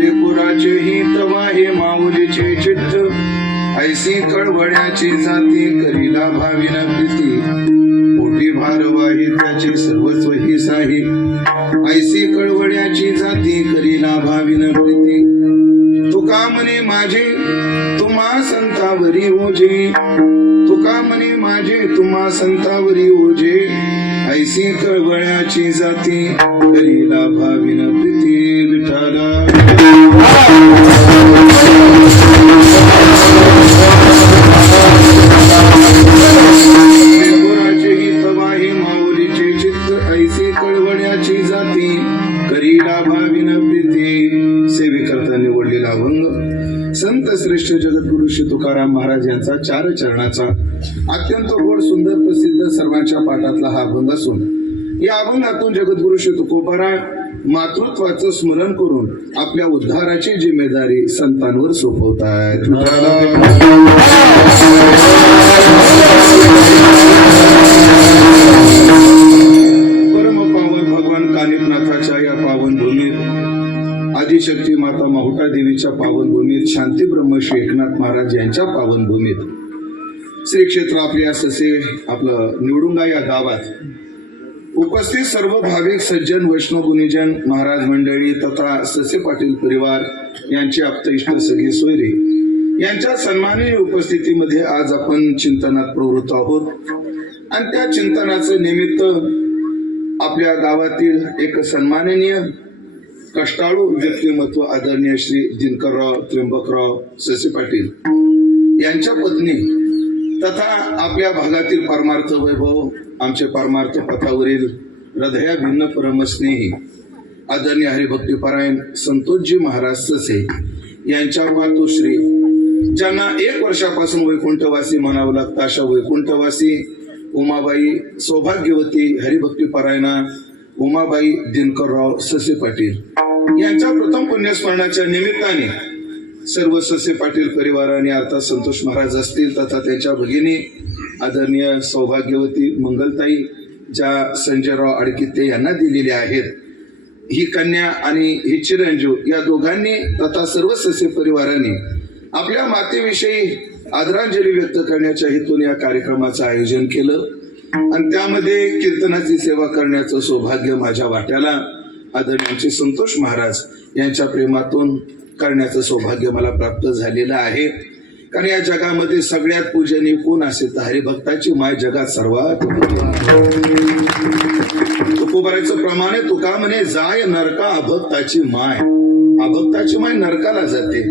लेकुराचे हित वाहे माऊलीचे चित्त, ऐसी कळवळ्याची जाती करीला भाविन प्रीती, पोटी भार वाही त्याचे सर्वस्व ही साही, ऐसी कळवळ्याची जाती करीला भाविन प्रीती, तुका म्हणे माझे तुम्हा संतावरी ओझे, तुका म्हणे माझे तुम्हा संतावरी ओझे, ऐसी कळवळ्याची जाती करीला भाविन प्रीती विठाला। लेकुराचे हित वाहे माऊलीचे चित्त, ऐसी कळवळ्याची जाती करीला भाविन प्रीती। सेवेकरता निवडलेला अभंग संत श्रेष्ठ जगद्गुरु श्री तुकाराम महाराज यांचा 4 चरणाचा अत्यंत गोड सुंदर प्रसिद्ध सर्वांच्या पाठातला हा अभंग असून, या अभंगातून जगद्गुरु श्री तुकोबाराय मातृत्वाचं स्मरण करून आपल्या उद्धाराची जिम्मेदारी संतांवर सोपवतायत। परम पावन भगवान कानिपनाथाच्या या पावन भूमीत, आदिशक्ती माता माहुटा देवीच्या पावन भूमीत, शांती ब्रह्म श्री एकनाथ महाराज यांच्या पावन भूमीत, श्री क्षेत्र आपल्या ससे आपलं निवडुंगा या गावात उपस्थित सर्व भाविक सज्जन वैष्णव गुणीजन महाराज मंडळी तथा ससे पाटील परिवार यांचे आप्तइष्ट सगळे सोयरे यांच्या सन्माननीय उपस्थितीमध्ये आज आपण चिंतनात प्रवृत्त आहोत। आणि त्या चिंतनाचं निमित्त आपल्या गावातील एक सन्माननीय कष्टाळू व्यक्तिमत्व आदरणीय श्री दिनकरराव त्र्यंबकराव ससे पाटील यांच्या पत्नी तथा आपल्या भागातील परमार्थ वैभव, आमचे परमार्थ पथावरील हृदया भिन्न परमस्नेही आदरणीय हरिभक्तीपरायण संतोषजी महाराज ससे यांच्या मातोश्री, ज्यांना 1 वर्षापासून वैकुंठवासी म्हणावं लागतं अशा वैकुंठवासी उमाबाई सौभाग्यवती हरिभक्तीपरायणा उमाबाई दिनकरराव ससे पाटील यांच्या प्रथम पुण्यस्मरणाच्या निमित्ताने सर्व ससे पाटील परिवाराने अर्थात संतोष महाराज असतील तथा त्यांच्या भगिनी आदरणीय सौभाग्यवती मंगलताई ज्या संजयराव आडकिते यांना दिलेल्या आहेत, ही कन्या आणि ही चिरंजीव या दोघांनी तथा सर्व ससे परिवाराने आपल्या मातेविषयी आदरांजली व्यक्त करण्याच्या हेतून या कार्यक्रमाचं आयोजन केलं। आणि त्यामध्ये कीर्तनाची सेवा करण्याचं सौभाग्य माझ्या वाट्याला आदरणीय संतोष महाराज यांच्या प्रेमातून करण्याचं सौभाग्य मला प्राप्त झालेलं आहे। कारण या जगामध्ये सगळ्यात पूजनीय कोण असेल तर हरिभक्ताची माय जगात सर्वात। तुकोबारायचं प्रमाणे तुका म्हणे जाय नरका अभक्ताची माय, अभक्ताची माय नरकाला जाते,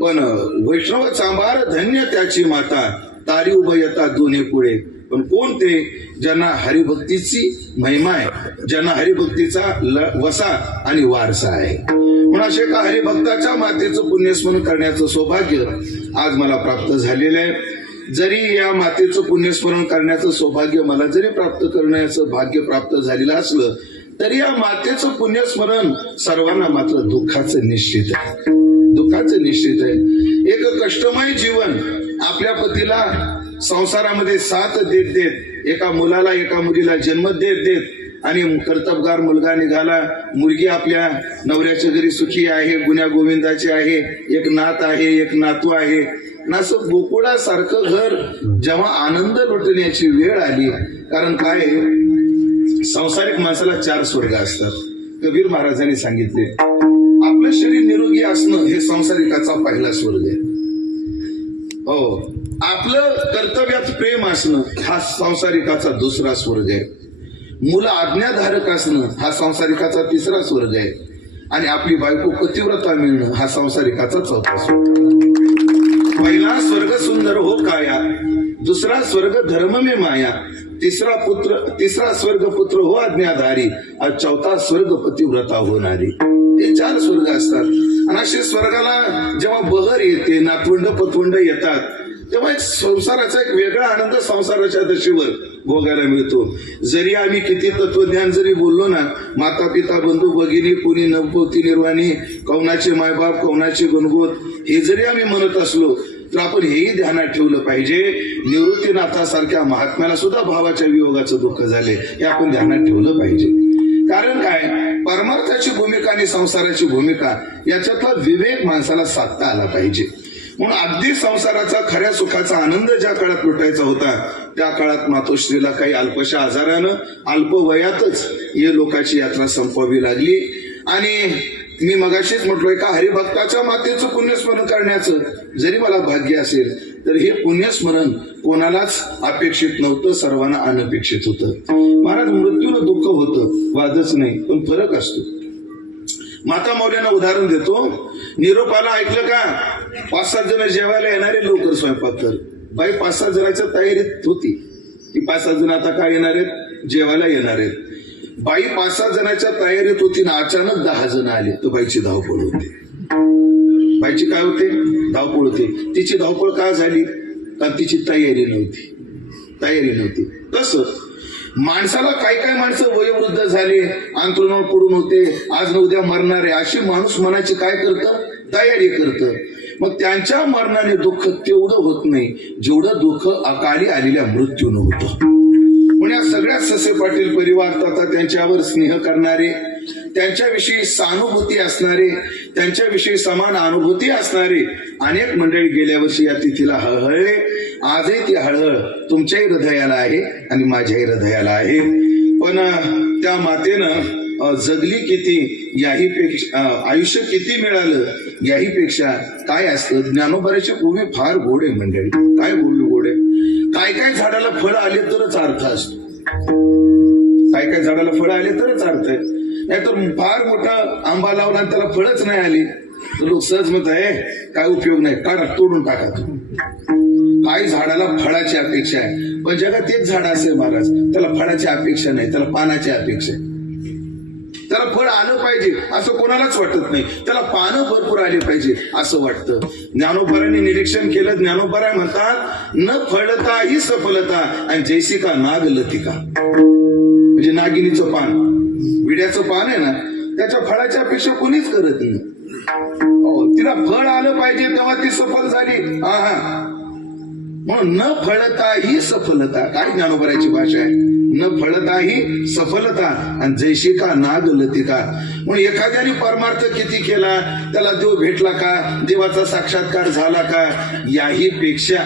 पण वैष्णव चांभार धन्य त्याची माता, तारी उभयता दोन्ही पुढे। पण कोण ते? ज्यांना हरिभक्तीची महिमा आहे, ज्यांना हरिभक्तीचा वसा आणि वारसा आहे। म्हणून अशा एका हरिभक्ताच्या मातेचं पुण्यस्मरण करण्याचं सौभाग्य आज मला प्राप्त झालेलं आहे। जरी या मातेचं पुण्यस्मरण करण्याचं सौभाग्य मला जरी प्राप्त करण्याचं भाग्य प्राप्त झालेलं असलं तरी या मातेचं पुण्यस्मरण सर्वांना मात्र दुःखाचं निश्चित आहे, दुःखाचं निश्चित आहे। एक कष्टमय जीवन आपल्या पतीला संसारामध्ये साथ देत देत, एका मुलाला एका मुलीला जन्म देत देत आणि कर्तबगार मुलगा निघाला, मुलगी आपल्या नवऱ्याच्या घरी सुखी आहे, गुण्या गोविंदाची आहे, एक नात आहे, एक नातू आहे, असं गोकुळासारखं घर जेव्हा आनंद लुटण्याची वेळ आली। कारण काय, संसारिक माणसाला 4 स्वर्ग असतात। कबीर महाराजांनी सांगितले आपलं शरीर निरोगी असणं हे संसारिकाचा पहिला स्वर्ग आहे। हो, आपलं कर्तव्यात प्रेम असणं हा संसारिकाचा 2रा स्वर्ग आहे। मुलं आज्ञाधारक असणं हा संसारिकाचा 3रा स्वर्ग आहे। आणि आपली बायको पतिव्रता मिळणं हा संसारिकाचा 4था स्वर्ग। पहिला स्वर्ग सुंदर हो काया, 2रा स्वर्ग धर्म में माया, 3रा स्वर्ग पुत्र हो आज्ञाधारी, आणि 4था स्वर्ग पतिव्रता होणारी। हे 4 स्वर्ग असतात। आणि असे स्वर्गाला जेव्हा बहर येते, नातवंड पतवंड येतात, तेव्हा एक संसाराचा एक वेगळा आनंद संसाराच्या दशेवर भोगायला मिळतो। जरी आम्ही किती तत्वज्ञान जरी बोललो ना, माता पिता बंधू भगिनी कुणी नवपती निर्वाणी, कौनाचे मायबाप कौनाचे गुणगोत, हे जरी आम्ही म्हणत असलो तर आपण हेही ध्यानात ठेवलं पाहिजे, निवृत्तीनाथासारख्या महात्म्याला सुद्धा भावाच्या वियोगाचं दुःख झाले, हे आपण ध्यानात ठेवलं पाहिजे। कारण काय, परमार्थाची भूमिका आणि संसाराची भूमिका याच्यातला विवेक माणसाला साधता आला पाहिजे. म्हणून अगदी संसाराचा खऱ्या सुखाचा आनंद ज्या काळात लुटायचा होता त्या काळात मातोश्रीला काही अल्पशा आजारानं अल्प वयातच ये लोकाची यात्रा संपवावी लागली. आणि मी मगाशीच म्हटलोय का हरिभक्ताच्या मातेचं पुण्यस्मरण करण्याचं जरी मला भाग्य असेल तर हे पुण्यस्मरण कोणालाच अपेक्षित नव्हतं, सर्वांना अनपेक्षित होतं. महाराज मृत्यूला दुःख होतं, वादच नाही, पण फरक असतो. माता मौल्यांना उदाहरण देतो. निरोपाला ऐकलं का 5-7 जण जेवायला येणारे, लवकर स्वयंपाक कर. बाई 5-7 जणांच्या तयारीत होती की 5-7 जण आता काय येणार आहेत, जेवायला येणार आहेत. बाई 5-7 जणांच्या तयारीत होती ना अचानक 10 जण आले तर बाईची धावपळ होते. बाईची काय होते, धावपळ होते. तिची धावपळ का झाली, कारण तिची तयारी नव्हती. तसंच माणसाला काही माणसं वयोवृद्ध झाले, अंथरुणावर पडून होते, आज न उद्या मरणारे, अशी माणूस मनाची काय करतं, तयारी करतं. मग त्यांच्या मरणाने दुःख तेवढं होत नाही जेवढं दुःख अकाली आलेल्या मृत्यूनं होतं. पण या सगळ्या ससे पाटील परिवार तथा त्यांच्यावर स्नेह करणारे, त्यांच्याविषयी सहानुभूती असणारे, त्यांच्याविषयी समान अनुभूती असणारे अनेक मंडळी गेल्या वर्षी या तिथीला हळहळले. आजही ती हळहळ तुमच्याही हृदयाला आहे आणि माझ्याही हृदयाला आहे. पण त्या मातेनं जगली किती याही पेक्षा, आयुष्य किती मिळालं याही पेक्षा काय असतं. ज्ञानोबाची भूमी फार गोड आहे मंडळी, काय बोललो गोड आहे. काय झाडाला फळ आले तरच अर्थ असतो, काय झाडाला फळ आले तरच अर्थ आहे. नाहीतर फार मोठा आंबा लावला आणि त्याला फळच नाही आली तर लोक सहज म्हणत आहे काय उपयोग नाही, काढा तोडून टाका. काही झाडाला फळाची अपेक्षा आहे, पण जगात तेच झाड असेल महाराज त्याला फळाची अपेक्षा नाही, त्याला पानाची अपेक्षा आहे. त्याला फळ आलं पाहिजे असं कोणालाच वाटत नाही, त्याला पानं भरपूर आली पाहिजे असं वाटतं. ज्ञानोबारांनी निरीक्षण केलं. ज्ञानोबाराय म्हणतात न फळता ही सफलता आणि जैसी का नाग लतिका. म्हणजे नागिनीचं पान, विड्याचं पान आहे ना, त्याच्या फळाची अपेक्षा कोणीच करत नाही. तिला फळ आलं पाहिजे तेव्हा ती सफल झाली. म्हणून न फळता ही सफलता, काय ज्ञानोबाराची भाषा आहे, न फळता ही सफलता आणि जैशी का नाग लतिका. म्हणून एखाद्याने परमार्थ किती केला, त्याला देव भेटला का, देवाचा साक्षात्कार झाला का, याही पेक्षा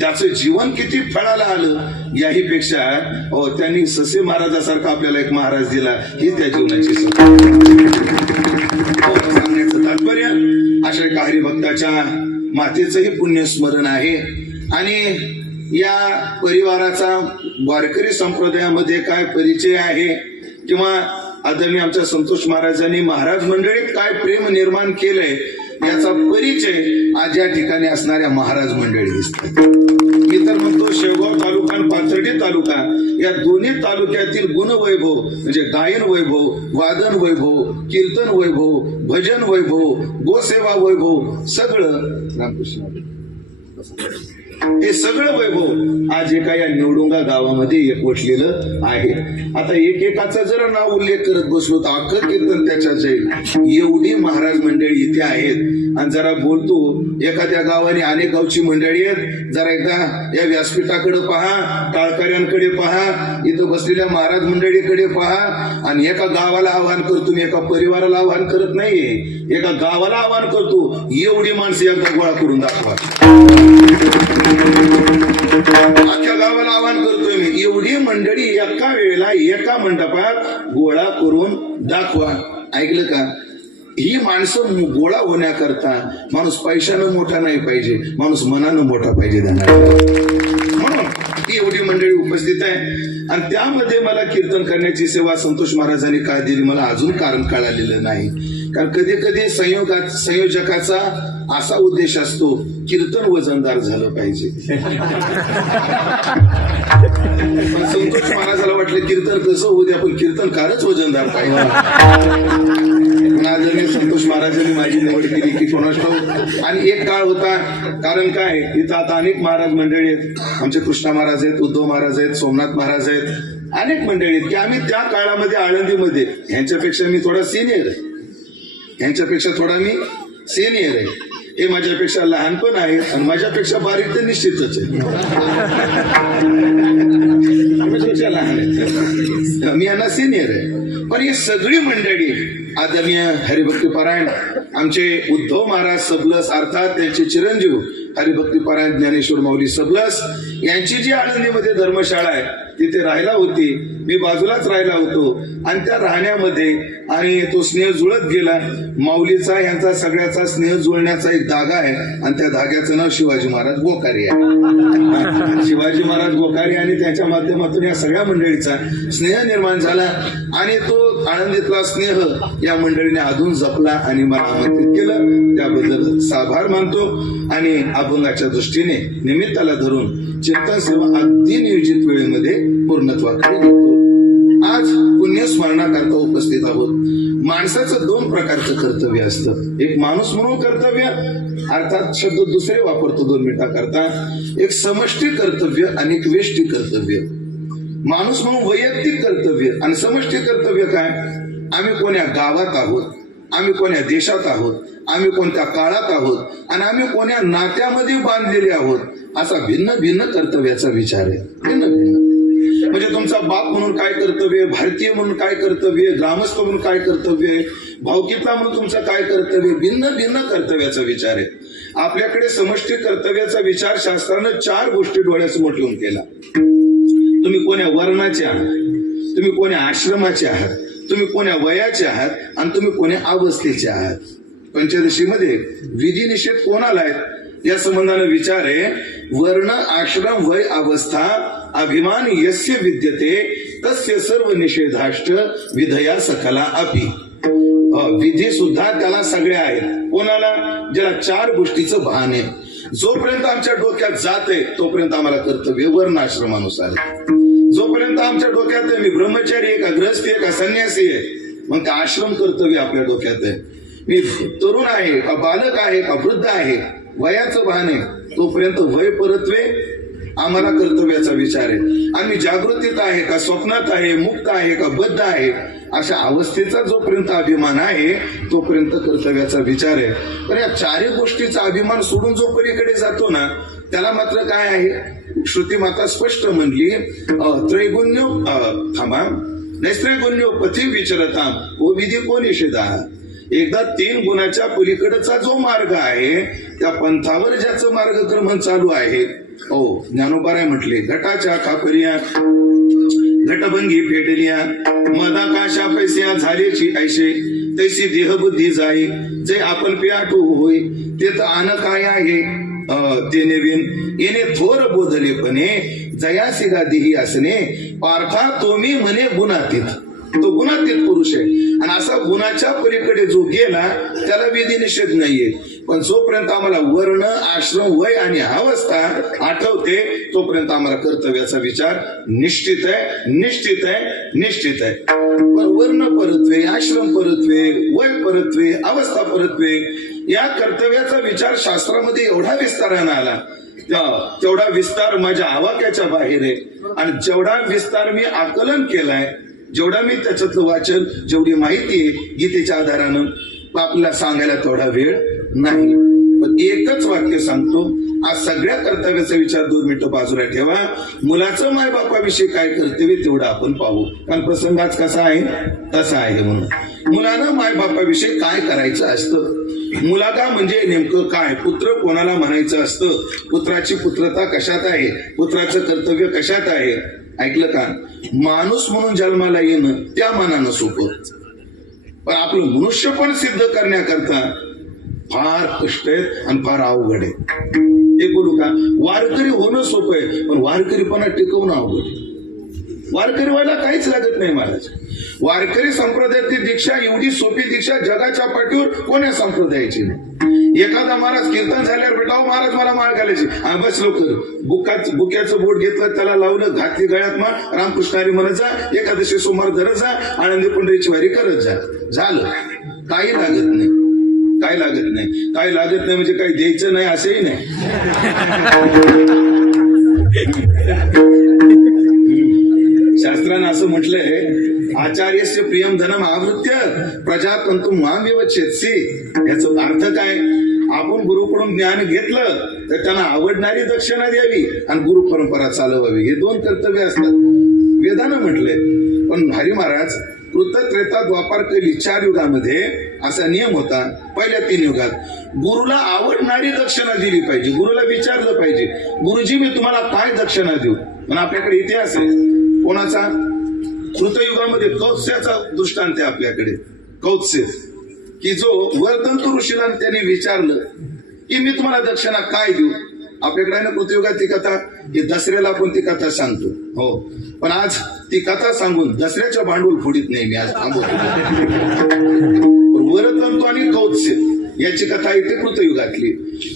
त्याचं जीवन किती फळाला आलं याही पेक्षा त्यांनी ससे महाराजासारखा आपल्याला एक महाराज दिला ही त्या जीवनाची सांगण्याचं तात्पर्य. अशा एका हरिभक्ताच्या मातेचंही पुण्यस्मरण आहे. आणि या परिवाराचा वारकरी संप्रदायामध्ये काय परिचय आहे किंवा आदरणीय आमच्या संतोष महाराजांनी महाराज मंडळीत काय प्रेम निर्माण केलंय याचा परिचय आज या ठिकाणी असणाऱ्या महाराज मंडळी दिसतात. मी तर म्हणतो शेवगाव तालुका आणि पाथर्डी तालुका या दोन्ही तालुक्यातील गुणवैभव म्हणजे गायन वैभव, वादन वैभव, कीर्तन वैभव, भजन वैभव, गोसेवा वैभव सगळं रामकृष्ण हे सगळं वैभव आज एका या निवडुंगा गावामध्ये एकवटलेलं आहे. आता एकेकाचा जर नाव उल्लेख करत बसलो तर अख्खं कीर्तन त्याच्यात जाईल. एवढी महाराज मंडळी इथे आहेत. आणि जरा बोलतो एखाद्या गावाने अनेक गावची मंडळी आहेत, जरा एकदा या व्यासपीठाकडे पहा, टाळकऱ्यांकडे पहा, इथं बसलेल्या महाराज मंडळीकडे पहा. आणि एका गावाला आवाहन करतो मी, एका परिवाराला आवाहन करत नाहीये, एका गावाला आवाहन करतो, एवढी माणसं एकदा गोळा करून दाखवा. अख्ख्या गावाला आवाहन करतोय मी, एवढी मंडळी एका वेळेला एका मंडपात गोळा करून दाखवा. ऐकलं का? ही माणसं गोळा होण्याकरता माणूस पैशानं मोठा नाही पाहिजे, माणूस मनानं मोठा पाहिजे. म्हणून ती एवढी मंडळी उपस्थित आहे. आणि त्यामध्ये मला कीर्तन करण्याची सेवा संतोष महाराजांनी काय दिली मला अजून कारण कळालेलं नाही. कारण कधी कधी संयोजकाचा असा उद्देश असतो कीर्तन वजनदार झालं पाहिजे. पण संतोष महाराजाला वाटलं कीर्तन कसं होऊ द्या पण कीर्तनकारच वजनदार पाहिजे. आदरणीय संतोष महाराजांनी माझी निवड केली की कोणास ठाऊक. आणि एक काळ होता, कारण काय इथं आता अनेक महाराज मंडळी आहेत, आमचे कृष्णा महाराज आहेत, उद्धव महाराज आहेत, सोमनाथ महाराज आहेत, अनेक मंडळी आहेत की आम्ही त्या काळामध्ये आळंदीमध्ये ह्यांच्यापेक्षा मी थोडा सिनियर आहे, ह्यांच्यापेक्षा थोडा मी सिनियर आहे. हे माझ्यापेक्षा लहान पण आहे आणि माझ्यापेक्षा बारीक तर निश्चितच आहे. माझ्यापेक्षा लहान आहे, मी यांना सिनियर आहे. पण ही सगळी मंडळी आदरणीय हरिभक्तीपरायण आमचे उद्धव महाराज सबलस अर्थात त्यांचे चिरंजीव हरिभक्तीपरायण ज्ञानेश्वर माऊली सबलस यांची जी आळंदीमध्ये धर्मशाळा आहे तिथे राहायला होती, मी बाजूलाच राहिला होतो आणि त्या राहण्यामध्ये आणि तो स्नेह जुळत गेला. माऊलीचा यांचा सगळ्याचा स्नेह जुळण्याचा एक धागा आहे आणि त्या धाग्याचं नाव शिवाजी महाराज गोकारी आहे. शिवाजी महाराज गोकारी आणि त्याच्या माध्यमातून या सगळ्या मंडळीचा स्नेह निर्माण झाला आणि तो आनंदीतला स्नेह या मंडळीने अजून जपला आणि मला आमंत्रित केलं, त्याबद्दल आभार मानतो. आणि अभंगाच्या दृष्टीने निमित्ताला धरून चिंतन सेवा अगदी नियोजित वेळेमध्ये पूर्णत्वाकडे घेतो. आज पुण्यस्मरणाकरता उपस्थित आहोत. माणसाचं दोन प्रकारचं कर्तव्य असतं, एक माणूस म्हणून कर्तव्य अर्थात शब्द दुसरे वापरतो 2 मिनिटाकरता, एक समष्टी कर्तव्य आणि एक वेष्टी कर्तव्य. माणूस म्हणून वैयक्तिक कर्तव्य आणि समष्टी कर्तव्य काय, आम्ही कोण्या गावात आहोत, आम्ही कोण्या देशात आहोत, आम्ही कोणत्या काळात आहोत आणि आम्ही कोण्या नात्यामध्ये बांधलेले आहोत, असा भिन्न भिन्न कर्तव्याचा विचार आहे. भिन्न भिन्न म्हणजे तुमचा बाप म्हणून काय कर्तव्य, भारतीय म्हणून काय कर्तव्य, ग्रामस्थ म्हणून काय कर्तव्य, भावकीतला म्हणून तुमचं काय कर्तव्य, भिन्न भिन्न कर्तव्याचा विचार आहे. आपल्याकडे समष्टी कर्तव्याचा विचार शास्त्रानं 4 गोष्टी डोळ्यासमोर ठेवून केला. तुम्ही कोण्या वर्णाचे आहात, तुम्ही कोण्या आश्रमाचे आहात, तुम्ही कोण्या वयाचे आहात आणि तुम्ही कोण्या अवस्थेचे आहात. पंचदशीमध्ये विधी निषेध कोणाला आहेत या संबंधाने विचार आहे. वर्ण आश्रम वय अवस्था अभिमान यस्य विद्यते तस्य सर्व निषेधाष्ट विधया सकला अपि. विधी सुद्धा त्याला सगळ्या आहेत. कोणाला, ज्याला 4 गोष्टीचं भान आहे. जोपर्यंत आमच्या डोक्यात जाते तोपर्यंत आम्हाला कर्तव्य वर्णाश्रमानुसार. जोपर्यंत आमच्या डोक्यात आहे मी ब्रह्मचारी आहे का गृहस्थी आहे का संन्यासी आहे, मग ते आश्रम कर्तव्य आपल्या डोक्यात आहे. मी तरुण आहे का बालक आहे का वृद्ध आहे, वयाचं भान आहे, तोपर्यंत वय परत्वे आम्हाला कर्तव्याचा विचार आहे. आम्ही जागृतीत आहे का स्वप्नात आहे, मुक्त आहे का बद्ध आहे, अशा अवस्थेचा जोपर्यंत अभिमान आहे तोपर्यंत कर्तव्याचा विचार आहे. पण या 4 गोष्टीचा अभिमान सोडून जो पलीकडे जातो ना त्याला मात्र काय आहे, श्रुती माता स्पष्ट म्हणली त्रैगुण्य थांबा नैस्त्रैगुण्यो पथी विचरताम ओ विधी को निषेधा. एकदा 3 गुणाच्या पलीकडचा जो मार्ग आहे त्या पंथावर ज्याचं मार्गक्रमण चालू आहे, ज्ञानोबाराय म्हटले घटाच्या खापरिया घटभंगी फेडलिया मदाकाशा पैस्या झालेची ऐशे तैसी देहबुद्धी जाई जे आपण पियाटू होय ते तर आन काय आहे ते नवीन येणे थोर बोधलेपणे जयासी गादीही असणे पार्था तोमी म्हणे गुणातीत. तो गुणातीत पुरुष आहे आणि असा गुणाच्या पलीकडे जो गेला त्याला विधी निषेध नाहीये. पण जोपर्यंत आम्हाला वर्ण आश्रम वय आणि अवस्था आठवते तोपर्यंत आम्हाला कर्तव्याचा विचार निश्चित आहे, निश्चित आहे, निश्चित आहे. पण वर्ण परत्वे, आश्रम परत्वे, वय परत्वे, अवस्था परत्वे या कर्तव्याचा विचार शास्त्रामध्ये एवढा विस्ताराने आला, तेवढा विस्तार माझ्या आवाक्याच्या बाहेर आहे. आणि जेवढा विस्तार मी आकलन केलाय, जेवढा मी त्याच्यातलं वाचन, जेवढी माहिती आहे गीतेच्या आधारानं आपल्याला सांगायला तेवढा वेळ नाही. पण एकच वाक्य सांगतो, आज सगळ्या कर्तव्याचा विचार 2 मिनिटं बाजूला ठेवा. मुलाचं मायबापाविषयी काय कर्तव्य तेवढं आपण पाहू, कारण प्रसंग आज कसा आहे तसा आहे. म्हणून मुलानं मायबापाविषयी काय करायचं असतं. मुलागा म्हणजे नेमकं काय, पुत्र कोणाला म्हणायचं असतं, पुत्राची पुत्रता कशात आहे, पुत्राचं कर्तव्य कशात आहे. ऐकलं का, माणूस म्हणून जन्माला येणं त्या मानानं सोपं, पण आपलं मनुष्यपण सिद्ध करण्याकरता फार कष्ट आहेत आणि फार अवघड आहे. हे बोलू का, वारकरी होणं सोपं आहे पण वारकरीपणा टिकवणं अवघड आहे. वारकरी व्हायला काहीच लागत नाही महाराज. वारकरी संप्रदायाची दीक्षा एवढी सोपी दीक्षा जगाच्या पाठीवर कोण्या संप्रदायाची नाही. एखादा महाराज कीर्तन झाल्यावर बेटाव महाराज मला माळ घालायची आणि बस लवकर बुक्याचं बोट घेतलं, त्याला लावलं, घातली गळ्यात माळ, रामकृष्णारी म्हणत जा, एकादशी सोमवार धरत जा, आनंदी पंढरीची वारी करत जा, झालं. काही लागत नाही, काय लागत नाही. काय लागत नाही म्हणजे काही द्यायचं नाही असंही नाही. शास्त्रानं असं म्हटलंय, आचार्यस्य प्रियम धनम आवृत्य प्रजातंतु माम विवच्छेत्सी. याचा अर्थ काय, आपण गुरुकडून ज्ञान घेतलं तर त्यांना आवडणारी दक्षिणा द्यावी आणि गुरु परंपरा चालवावी. हे 2 कर्तव्य असतात वेदानं म्हटलंय. पण हरी महाराज कृत, त्रेता, द्वापार, कली 4 युगामध्ये असा नियम होता. पहिल्या 3 युगात गुरुला आवडणारी दक्षिणा दिली पाहिजे. गुरुला विचारलं पाहिजे, गुरुजी मी तुम्हाला काय दक्षिणा देऊ. पण आपल्याकडे इतिहास आहे कोणाचा? कृतयुगामध्ये कौत्स्याचा दृष्टांत आहे आपल्याकडे. कौत्स्य की जो वर्धंतू ऋषीला त्याने विचारलं की मी तुम्हाला दक्षिणा काय देऊ. आपल्याकडे आहे ना कृतयुगात ती कथा, की दसऱ्याला आपण ती कथा सांगतो. हो, पण आज ती कथा सांगून दसऱ्याच्या भांडवल फोडीत नाही मी आज थांबवतो. वर्धंतू आणि कौत्स्य याची कथा येते कृतयुगातली.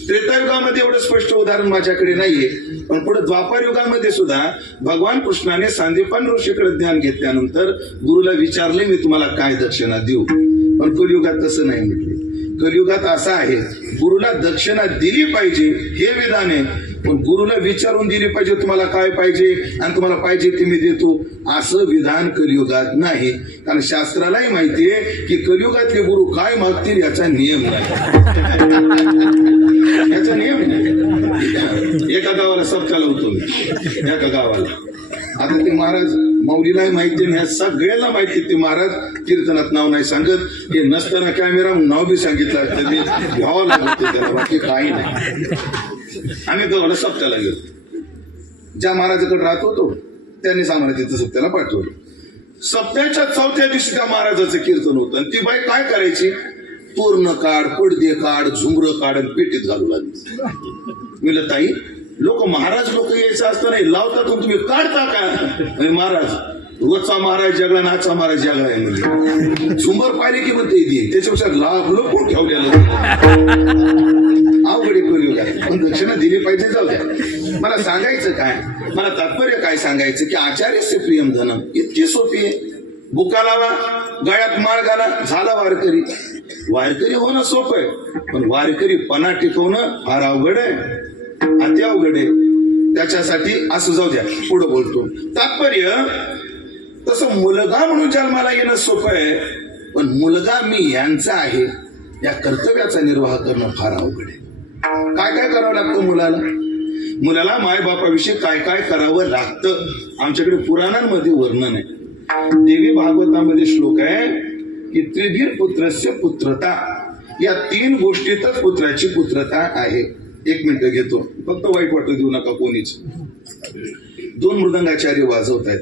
त्रेतायुगामध्ये एवढं स्पष्ट उदाहरण माझ्याकडे नाहीये, पण पुढे द्वापार युगामध्ये सुद्धा भगवान कृष्णाने सांदीपन ऋषीकडे ज्ञान घेतल्यानंतर गुरुला विचारले मी तुम्हाला काय दक्षिणा देऊ. पण कलियुगात तसं नाही म्हटले. कलियुगात असं आहे, गुरुला दक्षिणा दिली पाहिजे हे विधान आहे, पण गुरुला विचारून दिली पाहिजे तुम्हाला काय पाहिजे आणि तुम्हाला पाहिजे ते मी देतो असं विधान कलियुगात नाही. कारण शास्त्रालाही माहितीये की कलियुगातले गुरु काय मागतील याचा नियम नाही. याचा नियम नाही. एका गावाला सप्ताला होतो मी, एका गावाला. आता ते महाराज मौलीलाही माहिती नाही, सगळ्याला माहिती. ते महाराज कीर्तनात नाव नाही सांगत, हे नसताना कॅमेरा नाव बी सांगितलं असतं ते घ्यावं लागत त्याला, बाकी काही नाही. आम्ही गावाला सप्त्याला गेलो. ज्या महाराजाकडे राहत होतो त्यांनीच आम्हाला तिथं सप्त्याला पाठवलं. सप्त्याच्या 4थ्या दिवशी त्या महाराजाचं कीर्तन होतं आणि ती बाई काय करायची, पूर्ण काढ, पडदे काढ, झुमरं काढ आणि पेटीत घालू लागली. मी ताई लोक महाराज लोक यायचं असतं नाही लावतात, तुम्ही काढता का? महाराज रोजचा महाराज जगला, नाचा महाराज जगला आहे म्हणजे झुंबर पाहिले की म्हणते येते त्याच्यापेक्षा लाभ लोक ठेवलेलं अवघडे करूया. पण दक्षिणा दिली पाहिजे. जाऊ द्या, मला सांगायचं काय, मला तात्पर्य काय सांगायचं की आचार्यस्य प्रियम धनम इतकी सोपी आहे. बुका लावा, गळ्यात माळ घाला, झाला वारकरी. वारकरी होणं सोपं आहे, पण वारकरी पणा टिकवणं फार अवघड आहे, अति अवघड आहे. त्याच्यासाठी असं जाऊ द्या, पुढे बोलतो. तात्पर्य तसं मुलगा म्हणून जन्माला येणं सोपं आहे, पण मुलगा मी यांचा आहे या कर्तव्याचा निर्वाह करणं फार अवघड आहे. काय काय करावं लागतं मुलाला? मुलाला मायबापाविषयी काय काय करावं लागतं आमच्याकडे पुराणांमध्ये वर्णन आहे. देवी भागवतामध्ये श्लोक आहे की त्रिभीर पुत्रस्य पुत्रता, या 3 गोष्टीतच पुत्राची पुत्रता आहे. 1 मिनिट घेतो, फक्त वाईट वाटू देऊ नका कोणीच. 2 मृदंगाचार्य वाजवत आहेत,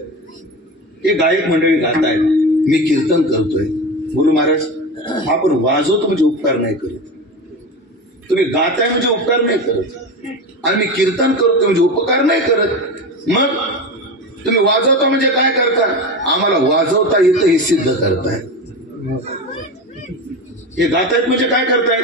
हे गायक मंडळी गात आहेत, मी कीर्तन करतोय. गुरु महाराज आपण वाजवतो म्हणजे उपकार नाही करत, तुम्ही गाताय म्हणजे उपकार नाही करत, आणि मी कीर्तन करतो म्हणजे उपकार नाही करत. मग तुम्ही वाजवता म्हणजे काय करता? आम्हाला वाजवता येतं हे सिद्ध करताय. हे गातायत म्हणजे काय करतायत?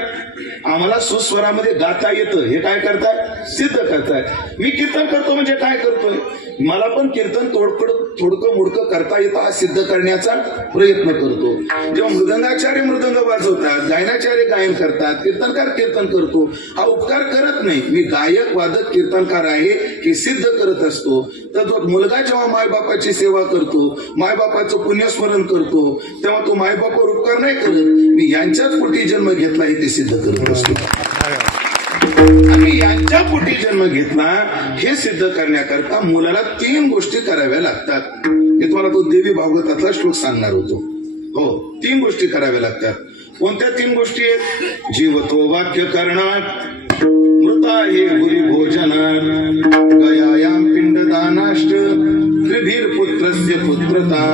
आम्हाला सुस्वरामध्ये गाता येतं हे काय करताय? सिद्ध करताय. मी कीर्तन करतो म्हणजे काय करतोय? मला पण कीर्तन थोडकं मोडकं करता येतं हा सिद्ध करण्याचा प्रयत्न करतो. जेव्हा मृदंगाचार्य मृदंग वाजवतात, गायनाचार्य गायन करतात, कीर्तनकार कीर्तन करतो, हा उपकार करत नाही. मी गायक वादक कीर्तनकार आहे हे सिद्ध करत असतो. तर तो मुलगा जेव्हा मायबापाची सेवा करतो, मायबापाचं पुण्यस्मरण करतो, तेव्हा तो मायबापावर उपकार नाही करत, मी यांच्याच पोटी जन्म घेतला हे ते सिद्ध करत असतो. आम्ही यांच्या पोटी जन्म घेतला हे सिद्ध करण्याकरता मुलाला 3 गोष्टी कराव्या लागतात. मी तुम्हाला तो देवी भागवतातला श्लोक सांगणार होतो. हो, 3 गोष्टी कराव्या लागतात. कोणत्या 3 गोष्टी आहेत? जीवतो वाक्य करणात, मृता हे भुरी भोजनात, गयायाम पिंडदानाष्ट, त्रिभीर पुत्रस्य पुत्रता.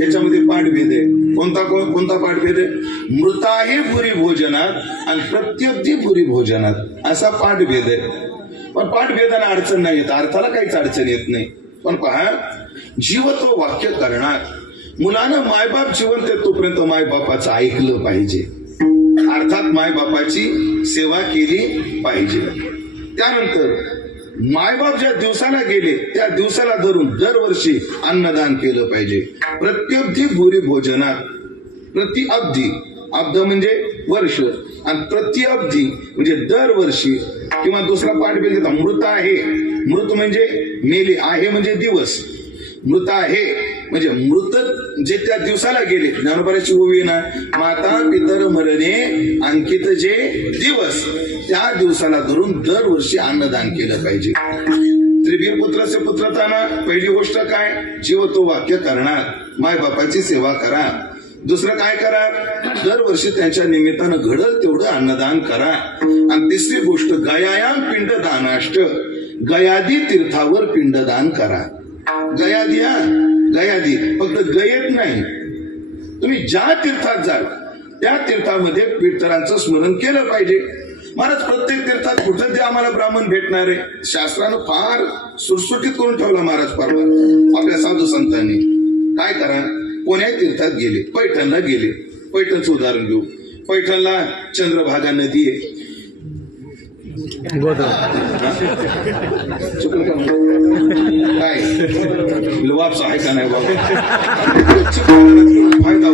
याच्यामध्ये पाठभेद आहे. कोणता पाठभेद आहे? मृता हे भुरी भोजनात आणि प्रत्यब्दी भुरी भोजनात असा पाठभेद आहे. पण पाठभेदाला अडचण नाही येत, अर्थाला काहीच अडचण येत नाही. पण पहा, जीवतो वाक्य करणार, मुलानं मायबाप जिवंत आहे तोपर्यंत मायबापाचं ऐकलं पाहिजे, अर्थात मायबापाची सेवा केली पाहिजे. त्यानंतर मायबाप ज्या दिवसाला गेले त्या दिवसाला धरून दरवर्षी अन्नदान केलं पाहिजे. प्रत्यब्दी भुरी भोजनात, प्रति अब्दी, अब्द म्हणजे वर्ष, आणि प्रति अब्दी म्हणजे दरवर्षी. किंवा दुसरा पाठभेद घेता, मृत आहे, मृत म्हणजे मेले, आहे म्हणजे दिवस, मृत आहे म्हणजे मृत जे त्या दिवसाला गेले. ज्ञानोबाची ओवी ना, माता पितर मरणे अंकित जे दिवस, त्या दिवसाला धरून दरवर्षी अन्नदान केलं पाहिजे. त्रिभीर पुत्रस्य पुत्रताना पहिली गोष्ट काय? जीवतो वाक्य करणार. मायबापाची सेवा करा. दुसरं काय करा, दरवर्षी त्यांच्या निमित्तानं घडल तेवढं अन्नदान करा. आणि तिसरी गोष्ट, गयायाम पिंडदानाष्ट, गयादी तीर्थावर पिंडदान करा. गयादी, गयादी फक्त गयेत नाही, तुम्ही ज्या तीर्थात जाल त्या तीर्थामध्ये पितरांचं स्मरण केलं पाहिजे. महाराज प्रत्येक तीर्थात कुठं ते आम्हाला ब्राह्मण भेटणार आहे, शास्त्रानं फार सुटसुटीत करून ठेवला महाराज परवा आपल्या साधू संतांनी. काय करा, कोण्याही तीर्थात गेले, पैठणला गेले, पैठणचं उदाहरण घेऊ. पैठणला चंद्रभागा नदी आहे. चुकलं का काय वापस आहे का नाही बाबा, फायदा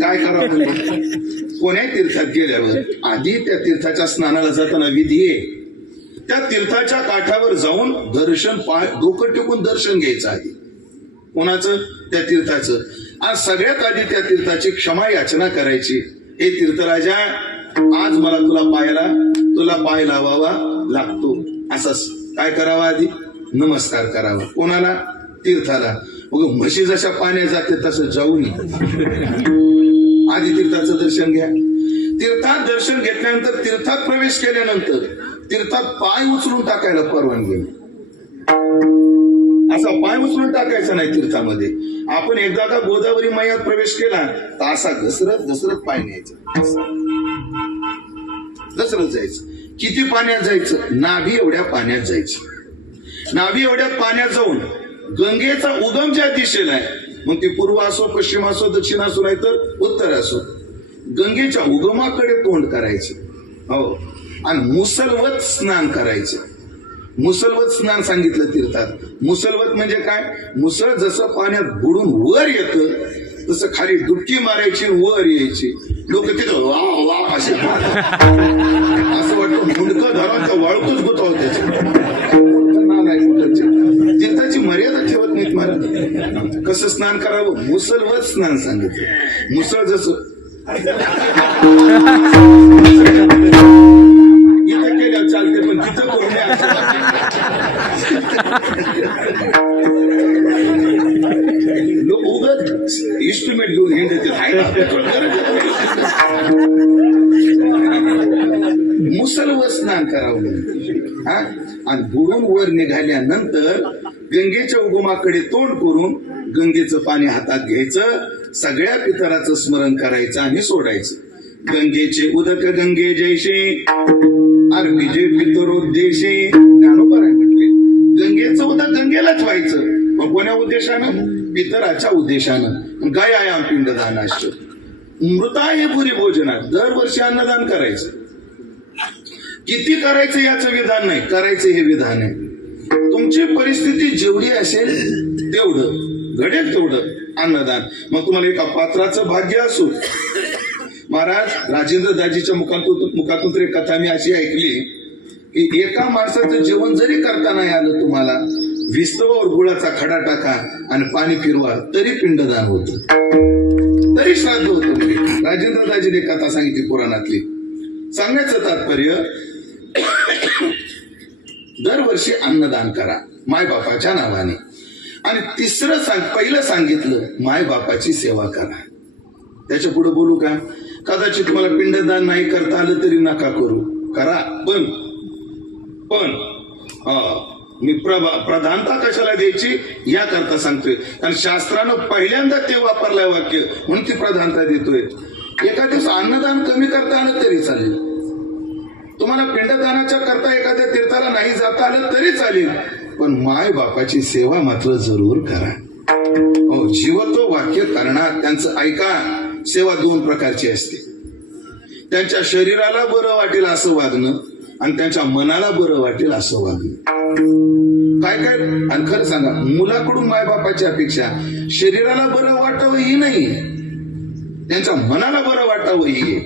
काय करावं. कोण्याही तीर्थात गेल्यावर आधी त्या तीर्थाच्या स्नानाला जाताना विधी आहे, त्या तीर्थाच्या काठावर जाऊन दर्शन, पाय डोकं टेकून दर्शन घ्यायचं आहे. कोणाचं? त्या तीर्थाचं. आज सगळ्यात आधी त्या तीर्थाची क्षमा याचना करायची. हे तीर्थराजा, आज मला तुला पाय लावावा लागतो. असंच काय करावं, आधी नमस्कार करावा. कोणाला? तीर्थाला. मग म्हशी जशा पाण्यात जाते तसं जाऊ नये, आधी तीर्थाचं दर्शन घ्या. तीर्थात दर्शन घेतल्यानंतर, तीर्थात प्रवेश केल्यानंतर तीर्थात पाय उचलून टाकायला परवानगी. असा पाय उचलून टाकायचा नाही तीर्थामध्ये. आपण एकदा का गोदावरी मैयात प्रवेश केला तर असा घसरत पाय न्यायचा, घसरत जायचं. किती पाण्यात जायचं? नाभी एवढ्या पाण्यात जायचं. नाभी एवढ्या पाण्यात जाऊन गंगेचा उगम ज्या दिशेला आहे, मग ती पूर्व असो, पश्चिम असो, दक्षिण असो, नाही तर उत्तर असो, गंगेच्या उगमाकडे तोंड करायचं. हो, आणि मुसलवत स्नान करायचं. मुसलवत स्नान सांगितलं तीर्थात. मुसलवत म्हणजे काय? मुसळ जसं पाण्यात बुडून वर येतं तसं खाली डुबकी मारायची, वर यायची. लोक तिथं वा असे असं वाटतं मुंडकं धरावं तर वाळूतच गुतावं त्याचे. तीर्थाची मर्यादा ठेवत नाहीत महाराज. कसं स्नान करावं? मुसलवत स्नान सांगितलं. मुसळ जसं इथं केलं चालते, पण तिथं करून लोक उगत इन्स्ट्रुमेंट घेऊन हिंडते. मुसलवर स्नान करावं. हा, आणि बुडून वर निघाल्यानंतर गंगेच्या उगमाकडे तोंड करून गंगेचं पाणी हातात घ्यायचं, सगळ्या पितराचं स्मरण करायचं आणि सोडायचं. गंगेचे उदक गंगे जैसे अर्पिजे पितरोद्देशे, ज्ञानोबा म्हटले. गंगेचं उदक गंगेलाच व्हायचं, पण कोण्या उद्देशानं? पितराच्या उद्देशानं. गयायाम पिंडदानाष्ट, मृताय पुरी भोजनात. दरवर्षी अन्नदान करायचं. किती करायचं याचं विधान नाही, करायचं हे विधान आहे. तुमची परिस्थिती जेवढी असेल तेवढं, घडेल तेवढं अन्नदान. मग तुम्हाला एका पात्राचं भाग्य असो. महाराज राजेंद्र दाजीच्या मुखातून तरी कथा मी अशी ऐकली की एका माणसाचं जेवण जरी करता नाही आलं तुम्हाला, विस्तवावर गुळाचा खडा टाका आणि पाणी फिरवा तरी पिंडदान होतं, तरी श्राद्ध होतं. राजेंद्र दाजीने कथा सांगितली पुराणातली. सांगायचं तात्पर्य, दरवर्षी अन्नदान करा मायबापाच्या नावाने. आणि तिसरं पहिलं सांगितलं, मायबापाची सेवा करा. त्याच्या पुढे बोलू का? कदाचित तुम्हाला पिंडदान नाही करता आलं तरी नका करू, करा. पण मी प्रधानता कशाला द्यायची या करता सांगतोय, कारण शास्त्रानं पहिल्यांदा ते वापरलंय वाक्य, म्हणून ती प्रधानता देतोय. एका दिवस अन्नदान कमी करता आलं तरी चालेल. तुम्हाला पिंडदानाच्या करता एखाद्या तीर्थाला नाही जाता आलं तरी चालेल, पण माय बापाची सेवा मात्र जरूर करा. हो, जीवतो वाक्य करणार त्यांचं ऐका. सेवा दोन प्रकारची असते. त्यांच्या शरीराला बरं वाटेल असं वागणं आणि त्यांच्या मनाला बरं वाटेल असं वागणं. काय काय? आणि खरं सांगा, मुलाकडून मायबापाची अपेक्षा शरीराला बरं वाटावं ही नाही, त्यांच्या मनाला बरं वाटावं ही.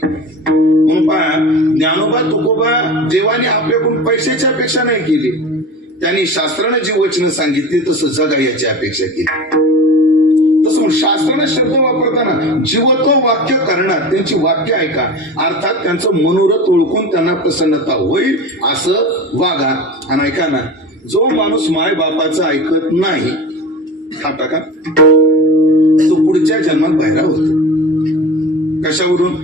म्हणून पहा, ज्ञानोबा तुकोबा देवाने आपल्याकडून पैशाची अपेक्षा नाही केली, त्यांनी शास्त्रानं जी वचनं सांगितली तसं जगा याची अपेक्षा केली. तसं शास्त्रानं शब्द वापरताना जीवतो वाक्य करणार, त्यांची वाक्य ऐका, अर्थात त्यांचं मनोरथ ओळखून त्यांना प्रसन्नता होईल असं वागा. आणि ऐका ना, जो माणूस माय बापाचं ऐकत नाही खाता का तो पुढच्या जन्मात बहिरा होतो. कशावरून?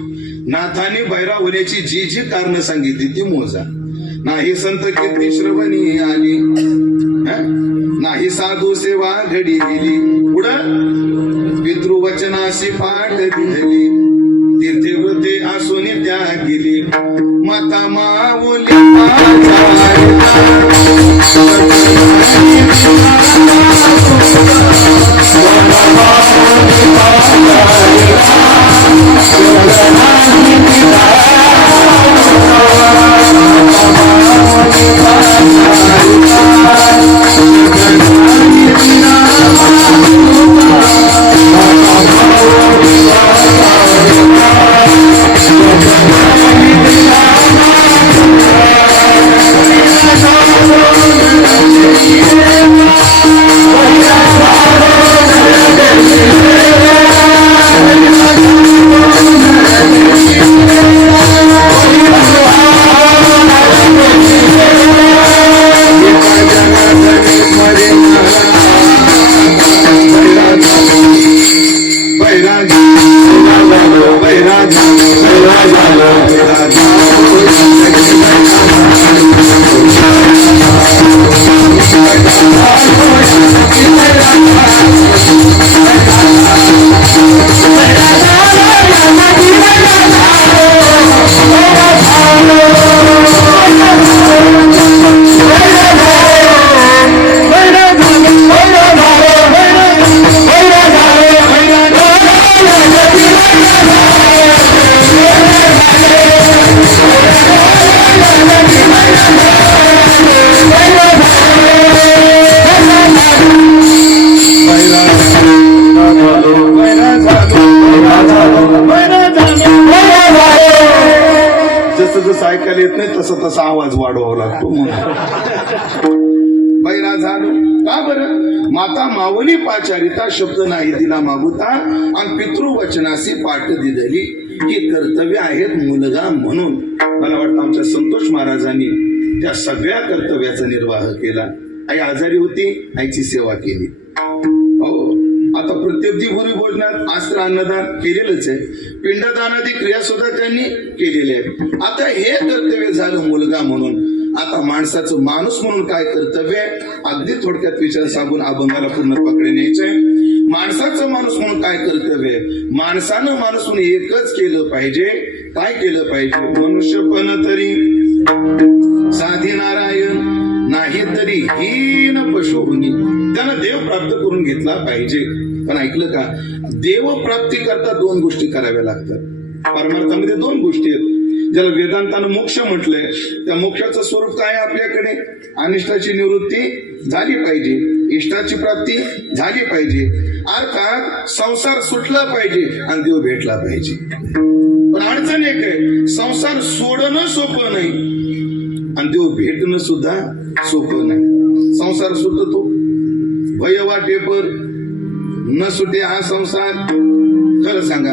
नाथाने बहिरा होण्याची जी जी कारण सांगितली ती मोजा. नाही संत कीर्ती श्रवणी आली, नाही साधू सेवा घडी गेली, पुढं पितृवचनाशी पाठ दिली, तीर्थे वृत्ते असून त्या गेली, माता माऊली जसं ऐकायला येत नाही तसं तसा आवाज वाढवावा लागतो. बैरा झालो का बरं? माता मावली पाचारिता शब्द नाही दिला मागुता, आणि पितृवचनाशी पाठ दिली. ही कर्तव्य आहेत मुलगा म्हणून. मला वाटतं आमच्या संतोष महाराजांनी त्या सगळ्या कर्तव्याचा निर्वाह केला. आई आजारी होती, आईची सेवा केली. हो, आता प्रत्येक दिवशी भोजनात आस्त्र अन्नदान केलेलंच आहे, पिंडदान आदी क्रिया सुद्धा त्यांनी केलेल्या आहेत. आता हे कर्तव्य झालं मुलगा म्हणून. आता माणसाचं माणूस म्हणून काय कर्तव्य आहे, अगदी थोडक्यात विचार सांगून अभंगाला पूर्ण पकडे न्यायचंय. माणसाचं माणूस म्हणून काय कर्तव्य आहे? माणसानं माणूस म्हणून एकच केलं पाहिजे. काय केलं पाहिजे? मनुष्यपण तरी साधी नारायण, नाही तरी हीन पशु होणी. त्यानं देव प्राप्त करून घेतला पाहिजे. पण ऐकलं का? देव प्राप्ती करता दोन गोष्टी कराव्या लागतात. परमार्थामध्ये दोन गोष्टी आहेत ज्याला वेदांतानं मोक्ष म्हटलंय. त्या मोक्षाचं स्वरूप काय आपल्याकडे? अनिष्टाची निवृत्ती झाली पाहिजे, इष्टाची प्राप्ती झाली पाहिजे, अर्थात संसार सुटला पाहिजे आणि देव भेटला पाहिजे. पण अडचण एक आहे, संसार सोडणं सोपं नाही आणि देव भेटणं सुद्धा सोपं नाही. संसार सुटतो भय वाटे पर न सुटे हा संसार. खरं सांगा,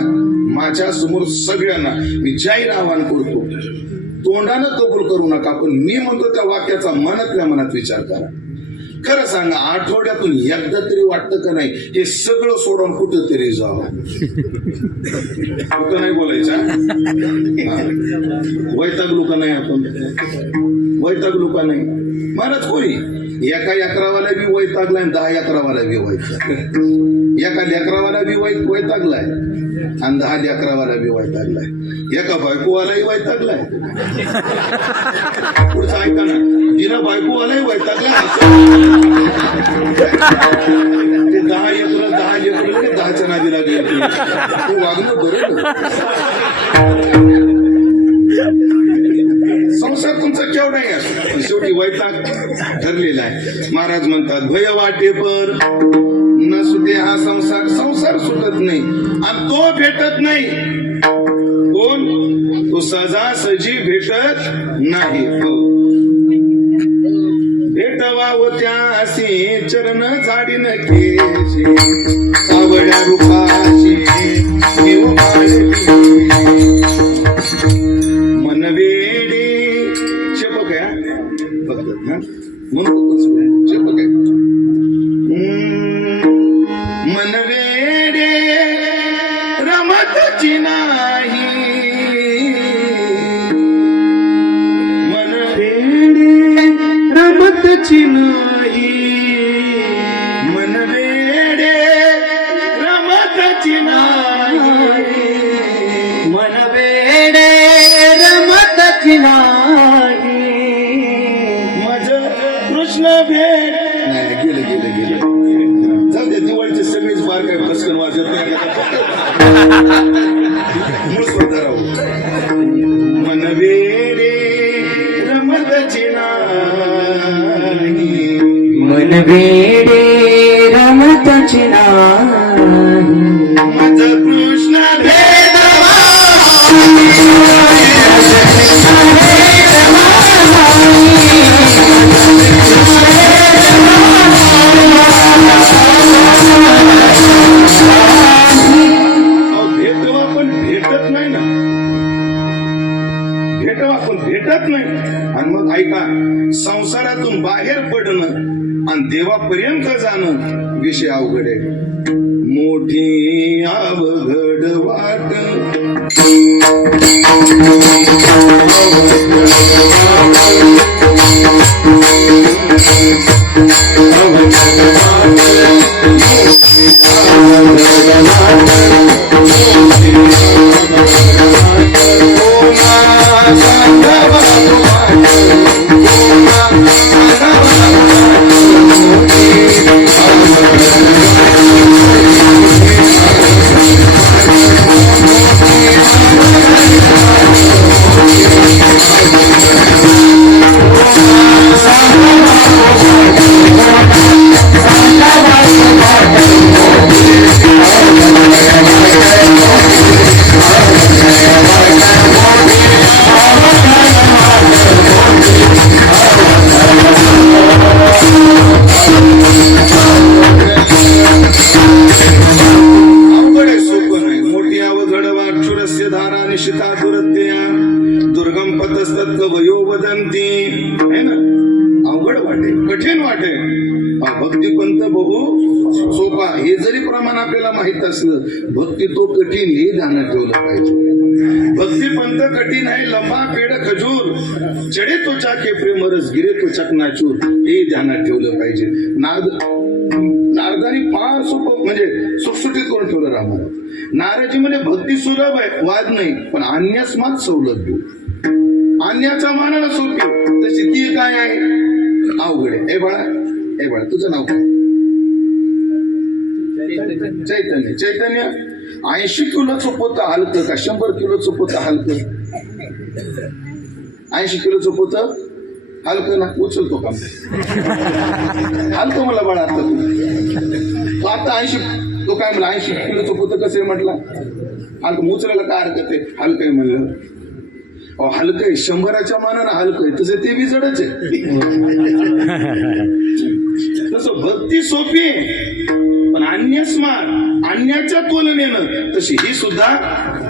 माझ्या समोर सगळ्यांना मी जाहीर आवाहन करतो, तोंडानं कबूल करू नका, पण मी म्हणतो त्या वाक्याचा मनातल्या मनात विचार करा. खरं सांगा, आठवड्यातून एकदा तरी वाटतं का नाही हे सगळं सोडून कुठं तरी जावं? कुठं नाही बोलायचं, वैतागलो का नाही आपण? वैतागलो का नाही? महाराज कोणी एका अकरावाला बी वैतागलाय, 10 अकरावाला बी वैतागलाय, एका लेकरावाला बी वैतागलाय आणि 10 अकरावाला बी वैतागलाय, एका बायकोवालाही वैतागलाय. पुढचं ऐका ना, बिना बायकोवालाही वैतागलाय. 10 लेकरं 10च्या नादी लागले. ते वागणं बरं. संसार तुमचा केवढा आहे, शेवटी वैताग ठरलेला आहे. महाराज म्हणतात, भय वाटे पर न सुटे हा संसार. संसार सुटत नाही आणि तो भेटत नाही. कोण? तो सहजासहजी भेटत नाही. भेटवाव त्यासी चरण झाडीन केशी, सावळ्या रूपाची मन वेडे. बघतात ना म्हणून रमतची नाही मन वेडे रमतची नाही मन वेडे रमतची नाही मन वेडे रमतची नाही मज कृष्ण भेट नाही गेलं जाऊ दे दिवाळीचे सगळेच बार काय पसकन वाजत नाही मूळ स्वतः राहू मन वेडे रमतची नाही मन वेडे रमतची नाही मज कृष्ण भेट भेटवा पण भेटत नाही ना भेटवा पण भेटत नाही आणि मग ऐका संसारातून बाहेर पडणं आणि देवापर्यंत जाणं विषय अवघड आहे मोठी अवघड वाट दुर्गम पतस्तत्व वयो वदंती है ना अवघड वाटे कठीण वाटे भक्तिपंत बहु सोपा हे जरी प्रमाण आपल्याला माहित असलं भक्ती तो कठीण हे ध्यानात ठेवलं पाहिजे भक्तिपंत कठीण आहे लंबा पेड खजूर चढे तो चाके प्रेम रस गिरे तो चकनाचूर हे ध्यानात ठेवलं पाहिजे नारदानी फार सोपं म्हणजे सुटसुटीत करून ठेवलं रामाला नाराजी म्हणजे भक्ती सुलभ आहे वाद नाही पण अन्यासमात सवलत देऊ अन्याचा मानाला सोपी तशी ती काय आहे अवघड आहे ए बाळा तुझं नाव काय चैतन्य चैतन्य 80 किलोचं पोतं हलकं का 100 किलोचं पोतं हलकं 80 किलोचं पोतं हलकं ना उचलतो का हलकं मला बाळा आता तू आता 80 तो काय म्हणला 80 किलोचं पोतं कसं आहे म्हटलं हलकं उचलायला काय हरकत आहे हलकं आहे म्हणलं हलकं आहे 100च्या मानानं हलकं आहे तसं ते बी जडच आहे तसं भक्ती सोपी आहे पण अन्याच्या तुलनेनं तशी ही सुद्धा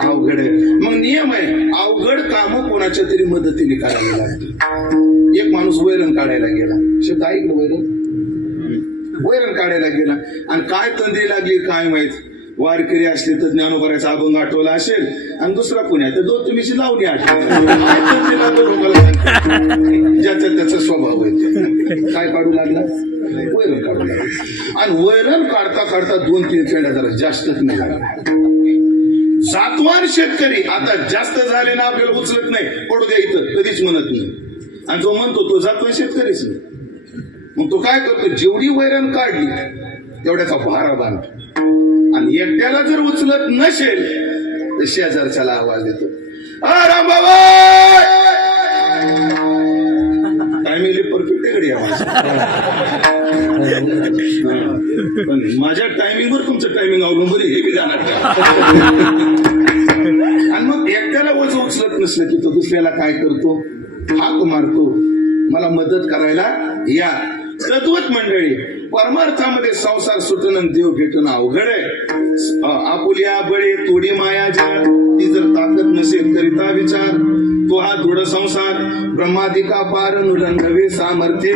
अवघड आहे मग नियम आहे अवघड काम कोणाच्या तरी मदतीने करायला लागते एक माणूस वैरण काढायला गेला शब्द ऐकलं वैरण काढायला गेला आणि काय तंद्री लागली काय माहित वारकरी असले तर ज्ञानोबराचा अभंग आठवला असेल आणि दुसरा पुण्या तर दोन तुम्हीची लावणी आठवली ज्याचा त्याचा स्वभाव आहे काय काढू लागला वैरण काढू लागला आणि वैरण काढता काढता 2-3 फेड्या जरा जास्तच निघाला जातवान शेतकरी आता जास्त झाले ना आपल्याला उचलत नाही पडू द्या इथं कधीच म्हणत नाही आणि जो म्हणतो तो जातवान शेतकरीच नाही मग तो काय करतो जेवढी वैरण काढली तेवढ्याचा भारा बांधतो आणि एकट्याला जर उचलत नसेल तर शेजारच्याला आवाज देतो राम बाबा टायमिंग परफेक्ट आहे पण माझ्या टायमिंगवर तुमचं टायमिंग अवलंबून हे बी जाणार आणि मग एकट्याला वज उचलत नसलं की तो दुसऱ्याला काय करतो हाक मारतो मला मदत करायला या तद्वत मंडळी परमार्थामध्ये संसार सुटणं देव भेटणं अवघड आहे आपुल्या बळे तोडी माया जळ ती जर ताकद नसेल करिता विचार तो हा दृढ संसार ब्रह्मादिका पार नुरंगवे सामर्थ्य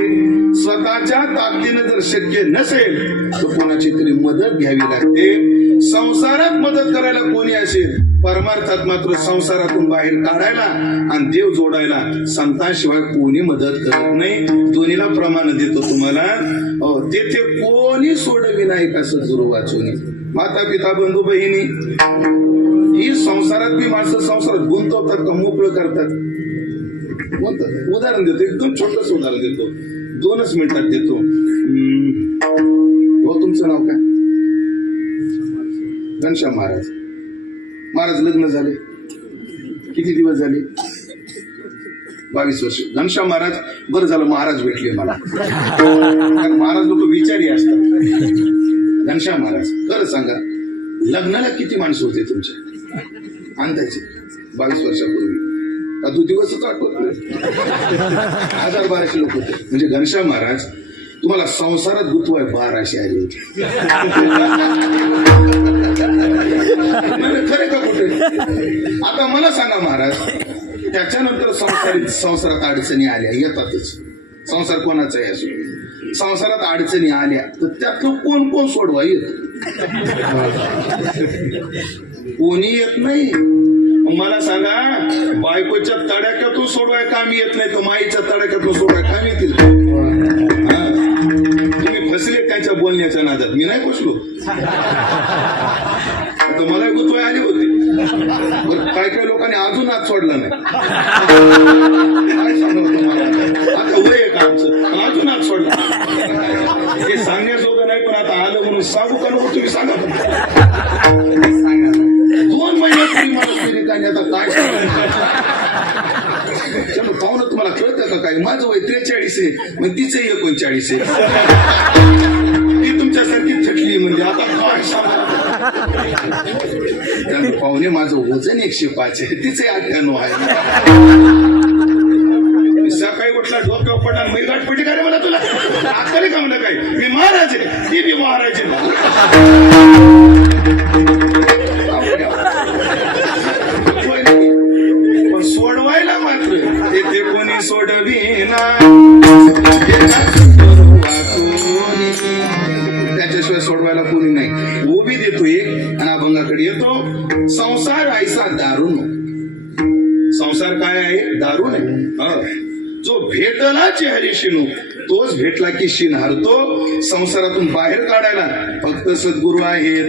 स्वतःच्या ताकदीनं जर शक्य नसेल तर कोणाची तरी मदत घ्यावी लागते संसारात मदत करायला कोणी असेल, परमार्थात मात्र संसारातून बाहेर काढायला आणि देव जोडायला संतांशिवाय कोणी मदत करत नाही. दोन्हीला प्रमाण देतो तुम्हाला. तेथे कोणी सोडवी नाही का सद्गुरु वाचून. माता पिता बंधू बहिणी ही संसारात बी माणसं संसारात गुंतवतात का मोकळं करतात. उदाहरण देतो, एकदम छोटस उदाहरण देतो, 2च मिनिटात देतो. हो, तुमचं नाव काय? घनश्याम महाराज. महाराज लग्न झाले किती दिवस झाले? 22 वर्ष. घनश्याम महाराज, बरं झालं महाराज भेटले मला, कारण महाराज लोक विचारी असतात. घनश्याम महाराज, खरं सांगा, लग्नाला किती माणसं होते तुमच्या अंदाजे 22 वर्षापूर्वी? का तू दिवसच आठवत नाही? 1000-1200 लोक होते. म्हणजे घनश्याम महाराज तुम्हाला संसारात गुतवाय 1200 आले होते. खरे का कुठे? आता मला सांगा महाराज, त्याच्यानंतर संसारात अडचणी आल्या, येतातच. संसार कोणाचा आहे असो, संसारात अडचणी आल्या तर त्यातलं कोण कोण सोडवा येत? कोणी येत नाही. मला सांगा, बायकोच्या तडाक्यातून सोडवाय कामी येत नाही तर माईच्या तडाक्यातून सोडवाय कामी येतील? तुम्ही फसले त्यांच्या बोलण्याच्या नादात. मी नाही फसलो. आता मला गुतवाय आली होती. काय काय लोकांनी अजून हात सोडला नाही. काय सांगतो तुम्हाला, आता वय आहे का आमचं, अजून हात सोडला. हे सांगण्याजोगं नाही, पण आता आलं म्हणून सांगू का नको तुम्ही सांगा. 2 महिन्यापूर्वी मला फिरिकाने आता काय चलो पाहुणं तुम्हाला कळतं का काय? माझं वय 43 आहे, मग तिचं 39 आहे. ती तुमच्यासारखी थकली म्हणजे आता काय सांगा. पाहुणे, माझं वजन 105 आहे, तिचं 98 आहे. सकाळी उठला डोक्यावर पडला, मी गाठपट्टी काय मला तुला आकाली का म्हणलं काय? मी महाराज आहे, ती बी महाराज आहे. पण सोडवायला मात्र येथे कोणी सोडविना, त्याच्याशिवाय सोडवायला कोणी नाही. उभी देतो एक आणि अभंगाकडे येतो. संसार ऐसा दारू. संसार काय आहे? दारू नाही. जो भेटला हरिशिनू तोच भेटला की शिन हरतो. संसारातून बाहेर काढायला फक्त सद्गुरू आहेत.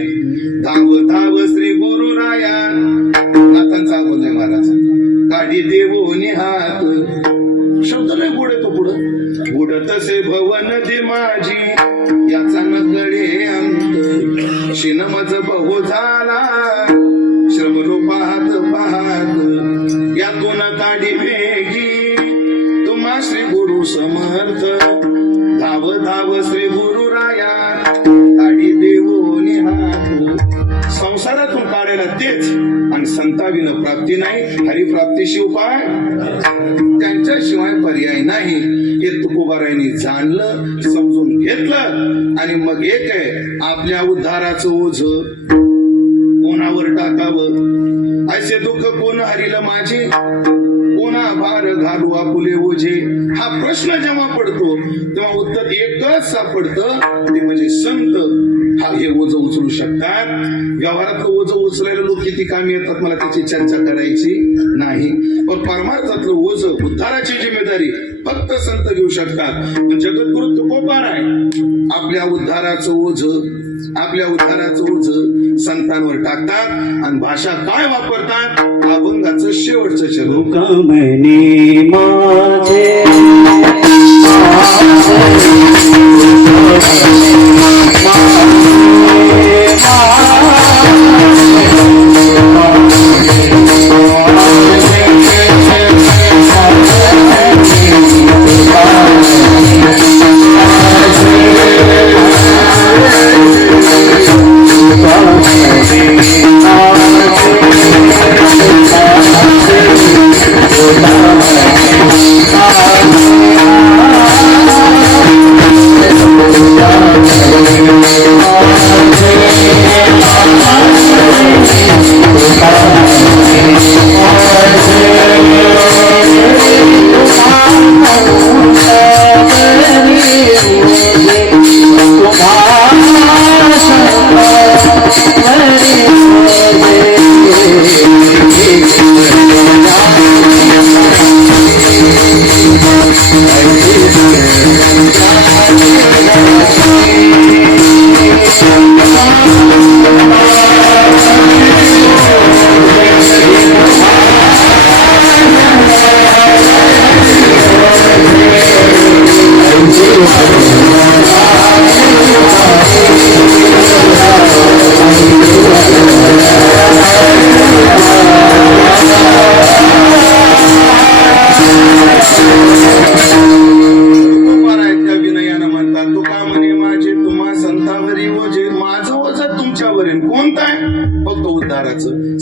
धाव धाव श्री गुरु राया. नाथांचा अभंग आहे महाराज. काढी देवोनी हात. शब्द नाही गोड येतो पुढं. बुडतसे भवन दे माझी याचा न कळे अंत. शिन मज बहु झाला श्रमलो पाहत पाहत. यातून काढी वेगी तुम्हा श्री गुरु समर्थ. धाव धाव श्री गुरु राया. काढी देवोनी हात. संसारातून काढायला तेच आणि संताविन प्राप्ती नाही. हरिप्राप्तीशी उपाय त्यांच्याशिवाय पर्याय नाही. हे तुकोबारायांनी जाणलं, समजून घेतलं आणि मग एक आहे आपल्या उद्धाराचं ओझ कोणावर टाकावं. असे दुःख कोण हरिलं माझे, कोणा भार घालू आपुले ओझे. हा प्रश्न जेव्हा पडतो तेव्हा उत्तर एकच सापडतं, ते म्हणजे संत हा हे ओझ उचलू शकतात. व्यवहारातलं ओझ उचलायला लोक किती कामी येतात मला त्याची चर्चा करायची नाही. पण परमार्थातलं ओझ उद्धाराची जिम्मेदारी फक्त संत घेऊ शकतात. जगद्गुरु तुकोबार आहे. आपल्या उद्धाराचं ओझ संतांवर टाकतात आणि भाषा काय वापरतात? अभंगाचं शेवटचं चरण. कमने माझे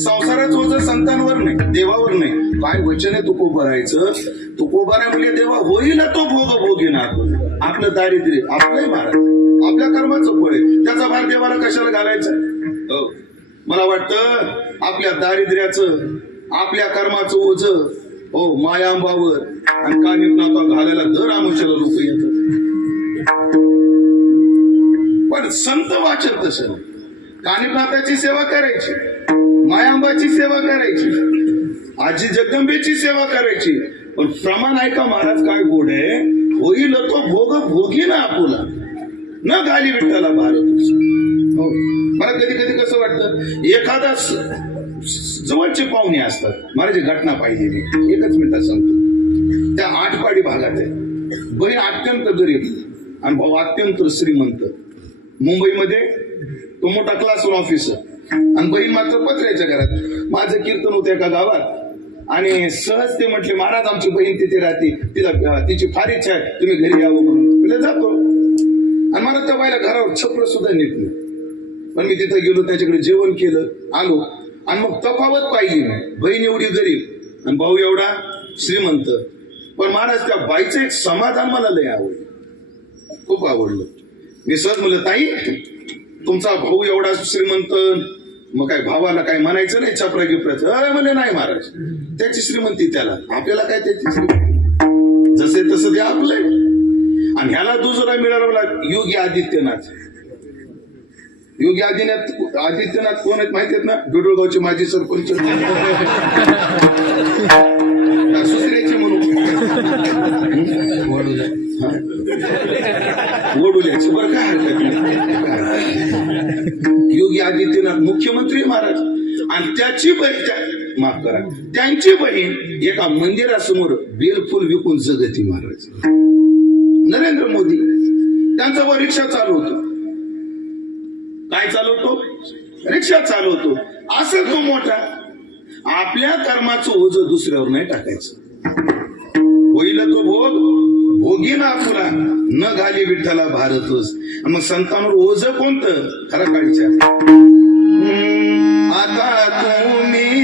संसाराचं ओझं संतांवर नाही, देवावर नाही. काय वचन आहे तुकोबारायचं? तुकोबारा म्हणजे देवा होईल तो भोग भोगीनार. आपलं दारिद्र्य आपलंही महाराज, आपल्या कर्माचं फळ आहे, त्याचा भार देवाला कशाला घालायचा? मला वाटतं आपल्या दारिद्र्याचं, आपल्या कर्माचं ओझं मायांबावर आणि कानिपनाथा घालायला दर आमुष्याला लोक येतात. पण संत वाचन तसं कानिपनाथाची सेवा करायची, मायांबाची सेवा करायची, आजी जगदंबेची सेवा करायची. पण प्रमाण ऐका महाराज काय गोड आहे, होईल तो भोग भोगी ना आपुला, न घाली विठ्ठला भारत. मला कधी कधी कसं वाटतं, एखादा जवळचे पाहुणे असतात, महाराज घटना पाहिजे एकच मिनिटात सांगतो. त्या आठपाडी भागात आहे, बहीण अत्यंत गरीब आणि भाऊ अत्यंत श्रीमंत. मुंबईमध्ये तो मोठा क्लास ऑफिसर आणि बहीण मात्र पत्र्याच्या घरात. माझं कीर्तन होतं एका गावात आणि सहज ते म्हटले, महाराज आमची बहीण तिथे राहते, तिची फार इच्छा आहे तुम्ही घरी यावं म्हणून. तिला जातो आणि मला त्या बाईला घरावर छप्र सुद्धा नीट नाही. पण मी तिथं गेलो, त्याच्याकडे जेवण केलं, आलो आणि मग तफावत पाहिली नाही. बहीण एवढी गरीब आणि भाऊ एवढा श्रीमंत. पण महाराज त्या बाईचं एक समाधान मला लय आवडलं, खूप आवडलं. मी सहज म्हणलं, ताई तुमचा भाऊ एवढा श्रीमंत, मग काय भावाला काय म्हणायचं नाही छपरा गिपराचं? अरे म्हणले नाही महाराज, त्याची श्रीमंती त्याला, आपल्याला काय त्याची श्रीमंती, जसे तसं ते आपलंय. आणि ह्याला दुसरा मिळाला योगी आदित्यनाथ. योगी आदित्यनाथ कोण आहेत माहिती आहेत ना? बिडोळगावचे माजी सरपंच, सुसऱ्याचे म्हणून वडुल्याचे, बरं काय हरकत नाही. योगी आदित्यनाथ मुख्यमंत्री महाराज, आणि त्याची बहीण, माफ करा, त्यांची बहीण एका मंदिरासमोर बेलफुल विकून जगती महाराज. नरेंद्र मोदी त्यांचा वर रिक्षा चालवतो. काय चालवतो? रिक्षा चालवतो. असं तो मोठा. आपल्या कर्माचं ओझं दुसऱ्यावर नाही टाकायचं. होईल तो भोग भोगी ना तुला, न घाली विठ्ठला भारतच. मग संतांवर ओझं कोणतं? खरं काळीच्या आता तुम्ही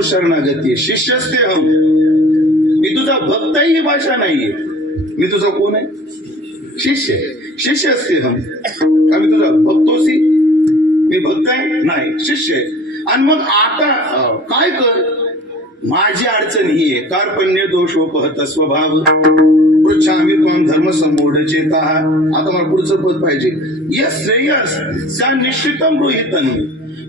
शरणागती. शिष्यस्ते हम, मी तुझा भक्तही ही भाषा नाहीये. मी तुझा कोण आहे? शिष्य. शिष्यस्ते हम, का मी तुझा भक्तोसी? मी भक्त आहे? नाही, शिष्य आहे. आणि मग आता काय कर? माझी अडचण ही आहे, कार्पण्य दोषोपहत स्वभाव पृच्छामी त्वं धर्म संमूढ चेता. आता मला पुढचं पद पाहिजे. यस श्रेयस सा निश्चितम गृहीतन,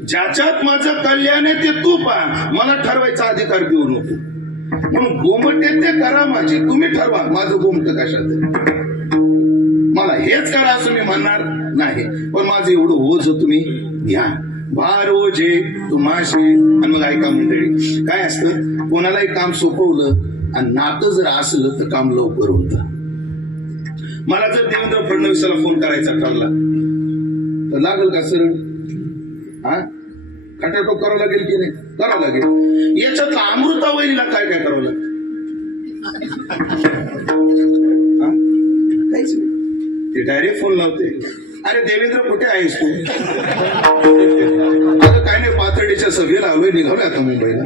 ज्याच्यात माझं कल्याण आहे ते तू पहा, मला ठरवायचा अधिकार देऊ नको. म्हणून गोमटे ते करा माझी, तुम्ही ठरवा माझं गोमट कशात आहे. मला हेच करा असं मी म्हणणार नाही, पण माझं एवढं ओझ तुम्ही घ्या. भार ओझे तुम्हाशी. आणि मग ऐका मंडळी, काय असतं, कोणालाही काम सोपवलं आणि नातं जर असलं तर काम लवकर होतं. मला जर देवेंद्र फडणवीसाला फोन करायचा ठरला तर लागेल का सरळ? हा, खटाटोप करावं लागेल की नाही? करावं लागेल. याच्यातला अमृता वहिनीला काय काय करावं लागेल? काहीच नाही. ते डायरेक्ट फोन लावते, अरे देवेंद्र कुठे आहेस तू? अगं काय नाही, पाथर्डीच्या सभेला आलोय, निघालोय आता मुंबईला.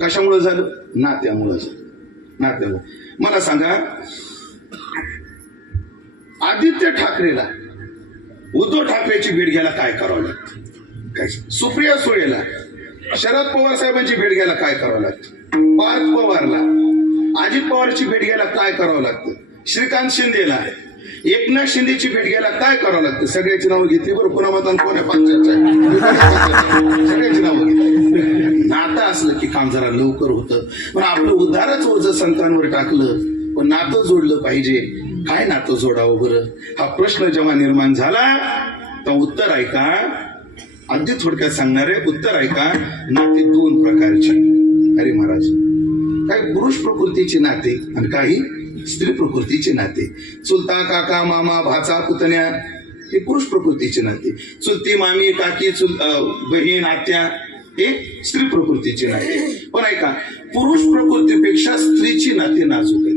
कशामुळे झालं? नात्यामुळे. मला सांगा, आदित्य ठाकरेला उद्धव ठाकरेची भेट घ्यायला काय करावं लागतं? काय? सुप्रिया सुळेला शरद पवार साहेबांची भेट घ्यायला काय करावं लागतं? पार्थ पवारला अजित पवारची भेट घ्यायला काय करावं लागतं? श्रीकांत शिंदेला एकनाथ शिंदेची भेट घ्यायला काय करावं लागतं? सगळ्याची नावं घेतली बरं, पुन्हा मतान कोण्या सगळ्याची नावं घेतली. नातं असलं की काम जरा लवकर होतं. पण आपलं उद्धारच ओझं संतांवर टाकलं, पण नातं जोडलं पाहिजे. काय नातं जोडावं बरं, हा प्रश्न जेव्हा निर्माण झाला तर उत्तर ऐका, अगदी थोडक्यात सांगणारे उत्तर ऐका. नाते दोन प्रकारचे. अरे महाराज, काही पुरुष प्रकृतीचे नाते आणि काही स्त्री प्रकृतीचे नाते. चुलता, काका, मामा, भाचा, पुतण्या हे पुरुष प्रकृतीचे नाते. चुलती, मामी, काकी, बहीण, आत्या हे स्त्री प्रकृतीचे नाते. पण ऐका, पुरुष प्रकृतीपेक्षा स्त्रीची नाते नाजूक आहेत.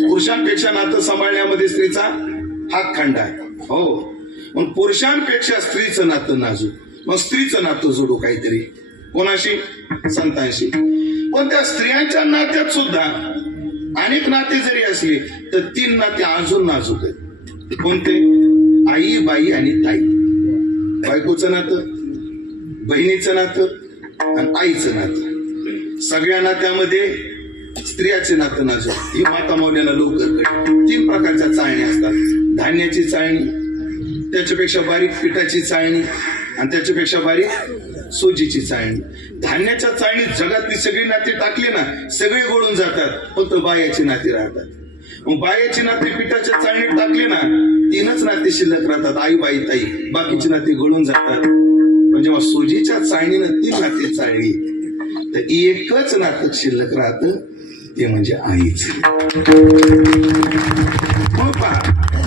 पुरुषांपेक्षा नातं सांभाळण्यामध्ये स्त्रीचा हात खंडा आहे. हो, पण पुरुषांपेक्षा स्त्रीचं नातं नाजूक. मग स्त्रीचं नातं जोडू काहीतरी. कोणाशी? संतांशी. पण त्या स्त्रियांच्या नात्यात सुद्धा अनेक नाते जरी असले तर 3 नाते अजून नाजूक आहेत. कोणते? आई, बाई आणि ताई. बायकोचं नातं, बहिणीचं नातं आणि आईचं नातं. सगळ्या नात्यामध्ये स्त्रियाचे नातं नाजूक. ही माता मौल्याला लवकर कळते. 3 प्रकारच्या चाळणी असतात. धान्याची चाळणी, त्याच्यापेक्षा बारीक पिठाची चाळणी आणि त्याच्यापेक्षा बारीक सोजीची चाळणी. धान्याच्या चाळणीत जगातली सगळी नाती टाकली ना, सगळे गोळून जातात, फक्त बायाची नाती राहतात. मग बायाची नाती पिठाच्या चाळणीत टाकली ना, 3च नाती शिल्लक राहतात, आई, बाई, ताई. बाकीची नाती गळून जातात. पण जेव्हा सोजीच्या चाळणीनं 3 नाती चाळली तर एकच नातं शिल्लक राहतं, ते म्हणजे आईच. मग पहा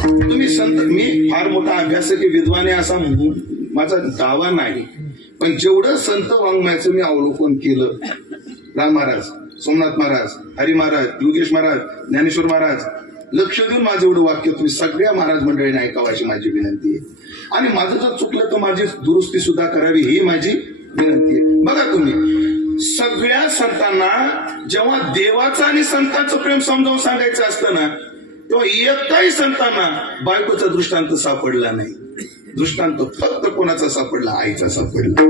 तुम्ही संत, मी फार मोठा अभ्यासक विद्वान आहे असा माझा दावा नाही, पण जेवढं संत वाङ्मयाचं मी अवलोकन केलं, राम महाराज, सोमनाथ महाराज, हरी महाराज, योगेश महाराज, ज्ञानेश्वर महाराज, लक्ष देऊन माझं एवढं वाक्य तुम्ही सगळ्या महाराज मंडळीने ऐकावं अशी माझी विनंती आहे. आणि माझं जर चुकलं तर माझी दुरुस्ती सुद्धा करावी ही माझी विनंती आहे. बघा तुम्ही, सगळ्या संतांना जेव्हा देवाचं आणि संतांचं प्रेम समजावून सांगायचं असतं ना, तेव्हा एकही संतांना बायकोचा दृष्टांत सापडला नाही. दृष्टांत फक्त कोणाचा सापडला? आईचा सापडला.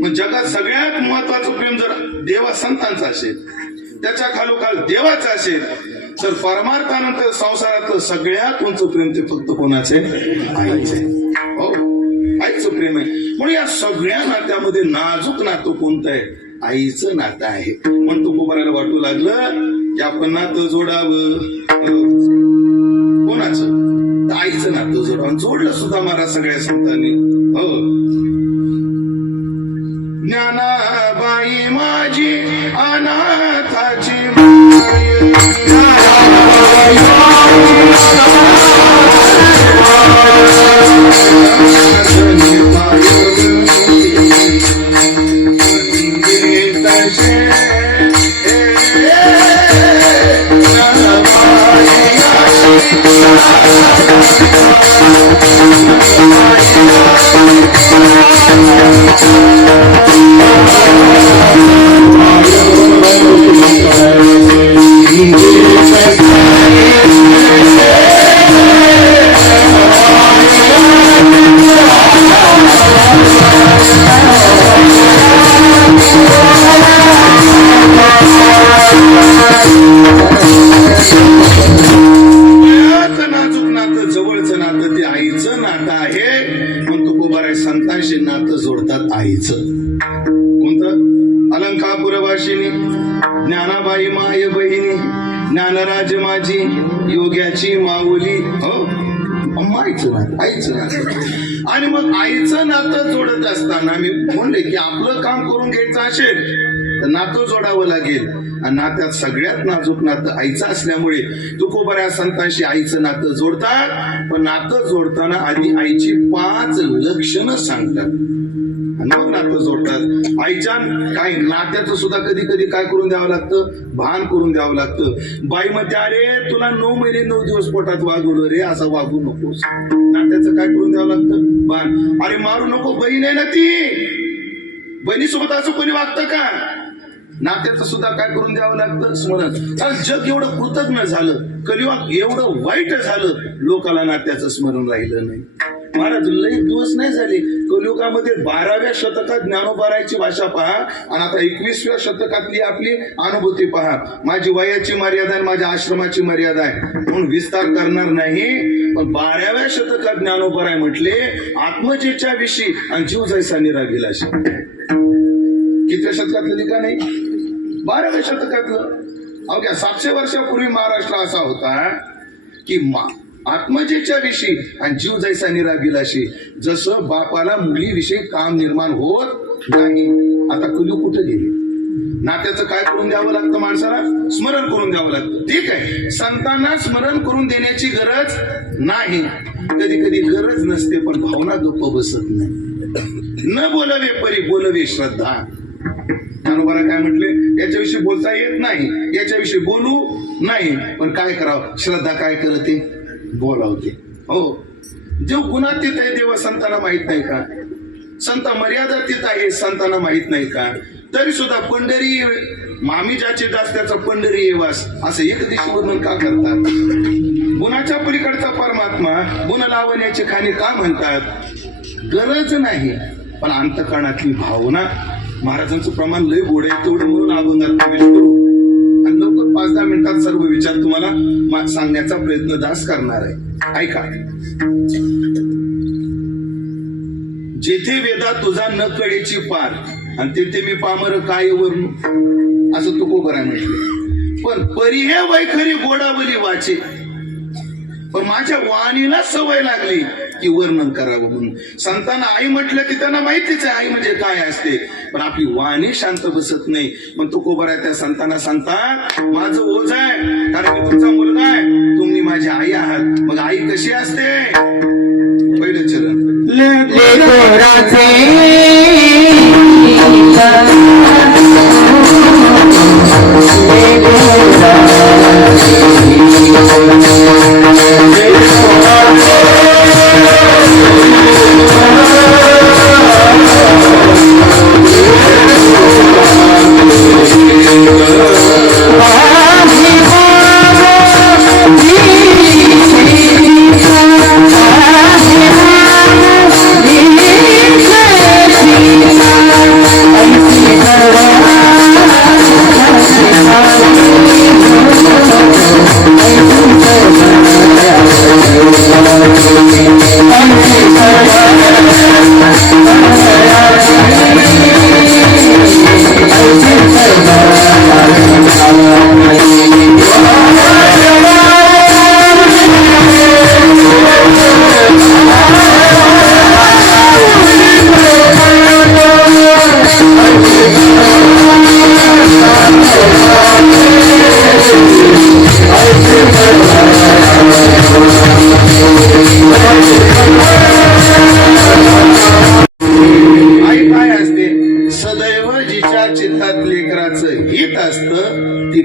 मग जगात सगळ्यात महत्वाचं प्रेम जर देवा संतांचं असेल, त्याच्या खालोखाल देवाचं असेल, तर परमार्थानंतर संसारातलं सगळ्यात उंच प्रेम ते फक्त कोणाचे? आईचे. हो, आईचं प्रेम आहे. म्हणून या सगळ्या नात्यामध्ये नाजूक नातं कोणतं आहे? आईचं नातं आहे. म्हणून तो कुमाराला वाटू लागलं की आपण नातं जोडावं. कोणाचं? आईचं नातं जोडावं. जोडलं सुद्धा महाराज सगळ्या संतांनी. हो, ज्ञानाबाई माझी अनाथाची माय, संतांशी नातं जोडतात आईचं. कोणतं? तुळजापुरवासिनी ज्ञानाबाई माय बहिणी ज्ञानराज माझी योग्याची माऊली हो आईचं नातं आईचं नातं. आणि मग आईचं नातं जोडत असताना मी म्हणले की आपलं काम करून घ्यायचं असेल तर नातं जोडावं लागेल. आणि नात्यात सगळ्यात नाजूक नातं आईचं असल्यामुळे तुकोबऱ्या संतांशी आईचं नातं जोडतात. पण नातं जोडताना आधी आईची 5 लक्षणं सांगतात मग नातं जोडतात. आईच्या काय नात्याचं सुद्धा कधी कधी काय करून द्यावं लागतं, भान करून द्यावं लागतं. बाई म्हणते अरे तुला 9 महिने 9 दिवस पोटात वागवलं रे, असं वागू नकोस. नात्याचं काय करून द्यावं लागतं, भान. अरे मारू नको, बहीण आहे ना ती, बहिणीसोबत असं कोणी वागतं का. नात्याचं सुद्धा काय करून द्यावं लागतं, स्मरण. कारण जग एवढं कृतज्ञ झालं, कलियुगात एवढं वाईट झालं, लोकाला नात्याचं स्मरण राहिलं नाही. महाराज लई दिवस नाही झाले, कलियुगामध्ये 12व्या शतकात ज्ञानोबारायची भाषा पहा आणि आता 21व्या शतकातली आपली अनुभूती पहा. माझी वयाची मर्यादा आहे, माझ्या आश्रमाची मर्यादा आहे म्हणून विस्तार करणार नाही. पण 12व्या शतकात ज्ञानोबाराय म्हटले आत्मजेच्या विषयी आणि जीव जैसा निरागिलाशी. कितव्या शतकातलं लिखाण आहे, 12व्या शतकातलं. अवघ्या 700 वर्षापूर्वी महाराष्ट्र असा होता की आत्मजेच्या विषयी आणि जीव जैसा निरागिलाशी. जसं बापाला मुलीविषयी काम निर्माण होत नाही, आता कलियुग कुठे गेली. नात्याचं काय करून द्यावं लागतं, माणसाला स्मरण करून द्यावं लागतं. ठीक आहे, संतांना स्मरण करून देण्याची गरज नाही, कधी कधी गरज नसते, पण भावना गप्प बसत नाही. न बोलवे परी बोलवे श्रद्धा. ज्ञानोबाला काय म्हटले, याच्याविषयी बोलता येत नाही, याच्याविषयी बोलू नाही, पण काय करावं, श्रद्धा काय करते, बोलावते. हो, जो गुणातीत आहे देव संतांना माहित नाही का, संत मर्यादातीत आहे संतांना माहित नाही का. तरी सुद्धा पंढरी मामी ज्याचे दास त्याचा पंढरी येवास असं एक दिवशी वर्णन का करतात. गुणाच्या पलीकडचा परमात्मा गुण लावण्याची खाणी का म्हणतात, गरज नाही, पण अंतकरणातली भावना. महाराजांचं प्रमाण लय गोड आहे, तेवढं म्हणून अभंगात प्रवेश करू आणि लवकर 5-10 मिनिटात सर्व विचार तुम्हाला सांगण्याचा प्रयत्न दास करणार आहे. ऐका. जेथे वेदा तुझा न कळेची पार आणि तेथे मी पामर काय वरून, असं तुकोबराय म्हटलं. पण परी हे वैखरी गोडावली वाचे, पण माझ्या वाणीला सवय लागली की वर्णन करावं म्हणून. संतांना आई म्हटलं की त्यांना माहितीच आहे आई म्हणजे काय असते, पण आपली वाणी शांत बसत नाही. पण तुकोबराय त्या संतांना सांगतात माझं ओझ आहे, कारण मी तुमचा मुलगा आहे, तुम्ही माझी आई आहात. मग आई कशी असते, पहिलं चरण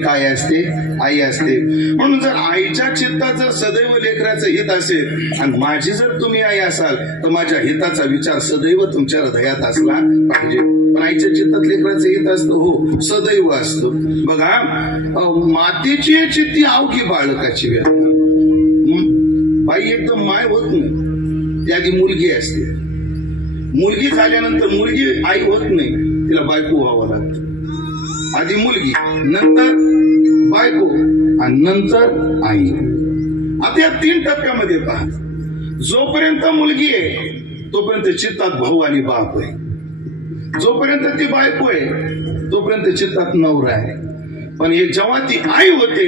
काय असते, आई असते. म्हणून जर आईच्या चित्तात जर सदैव लेकराचं हित असेल आणि माझी जर तुम्ही आई असाल तर माझ्या हिताचा विचार सदैव तुमच्या हृदयात असला पाहिजे. पण आईच्या चित्तात लेकराचं हित असतं, हो सदैव असतं. बघा, मातेची चित्ती अवघी बाळकाची व्याख्या. बाई एकदम माय होत नाही, ती आधी मुलगी असते. मुलगी झाल्यानंतर मुलगी आई होत नाही, तिला बायको व्हावं लागतं. आधी मुलगी, नंतर बायको आणि नंतर आई. आता या 3 टप्प्यामध्ये पहा. जोपर्यंत मुलगी आहे तोपर्यंत चित्तात भाऊ आणि बाप आहे. जोपर्यंत ती बायको आहे तोपर्यंत चित्तात नवरा आहे. पण एक जेव्हा ती आई होते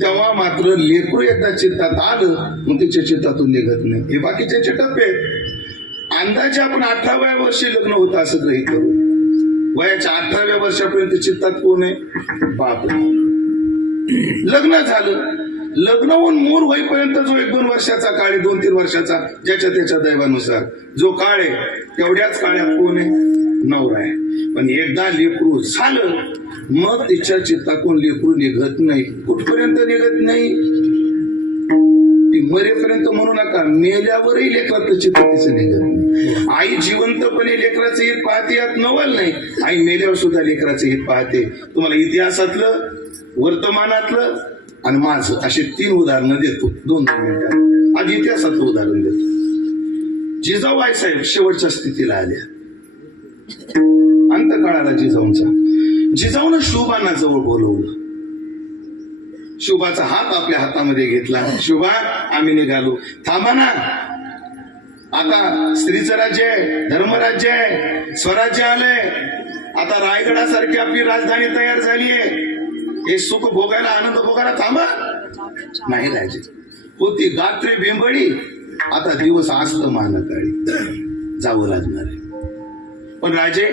तेव्हा मात्र लेकरू एकदा चित्तात आलं मग तिच्या चित्तातून निघत नाही. हे बाकीचे टप्पे आहेत. अंदाजे आपण 18व्या वर्षी लग्न होतं असं गृहीत करू. वयाच्या 18व्या वर्षापर्यंत चित्तात कोण आहे? बाप. लग्न झालं, लग्न होऊन मूर होईपर्यंत जो 1-2 वर्षाचा काळ आहे, 2-3 वर्षाचा, ज्याच्या त्याच्या दैवानुसार जो काळ आहे तेवढ्याच काळात कोण आहे? नवरा आहे. पण एकदा लेकरू झालं मग तिच्या चित्तातून लेकरू निघत नाही. कुठपर्यंत निघत नाही? ती मरेपर्यंत म्हणू नका, मेल्यावरही लेकराचं चित्त तिचं निघत नाही. आई जिवंतपणे लेकराचं हित पाहते यात नवल नाही. आई मेल्यावर सुद्धा लेकराचं हित पाहते. तुम्हाला इतिहासातलं, वर्तमानातलं आणि माझं असे 3 उदाहरणं देतो 2-2 मिनिटात. आज इतिहासातलं उदाहरण देतो. जिजाऊ आईसाहेब शेवटच्या स्थितीला आल्या. अंतकाळाला जिजाऊनं शुभांना जवळ बोलवलं. शुभाचा हात आपल्या हातामध्ये घेतला. शुभा, आम्ही निघालो. थांबा ना, आता स्त्रीचं राज्य आहे, धर्मराज्य आहे, स्वराज्य आलंय. आता रायगडासारखी आपली राजधानी तयार झाली आहे. हे सुख भोगायला, आनंद भोगायला थांबा नाही राजे. होती गात्री बेंबळी, आता दिवस आस्त मानकाळी, जावं लागणार आहे. पण राजे,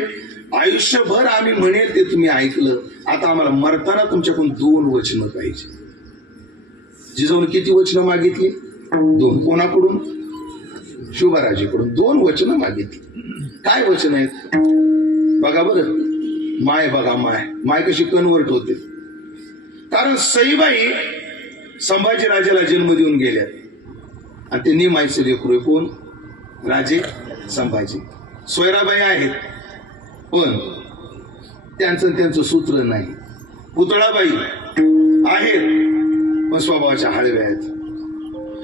आयुष्यभर आम्ही म्हणेल ते तुम्ही ऐकलं. आता आम्हाला मरताना तुमच्याकडून 2 वचनं पाहिजे. जिजाऊने किती वचनं मागितली? 2. कोणाकडून? शुभाराजेकडून 2 वचनं मागितली. काय वचन आहेत बघा बरं. माय बघा, माय कशी कन्वर्ट होते. कारण सईबाई संभाजीराजाला जन्म देऊन गेल्या आणि ते निमायचे लेकरू. कोण? राजे संभाजी. सोयराबाई आहेत पण त्यांचं सूत्र नाही. पुतळाबाई आहेत पण स्वभावाच्या हळव्या आहेत.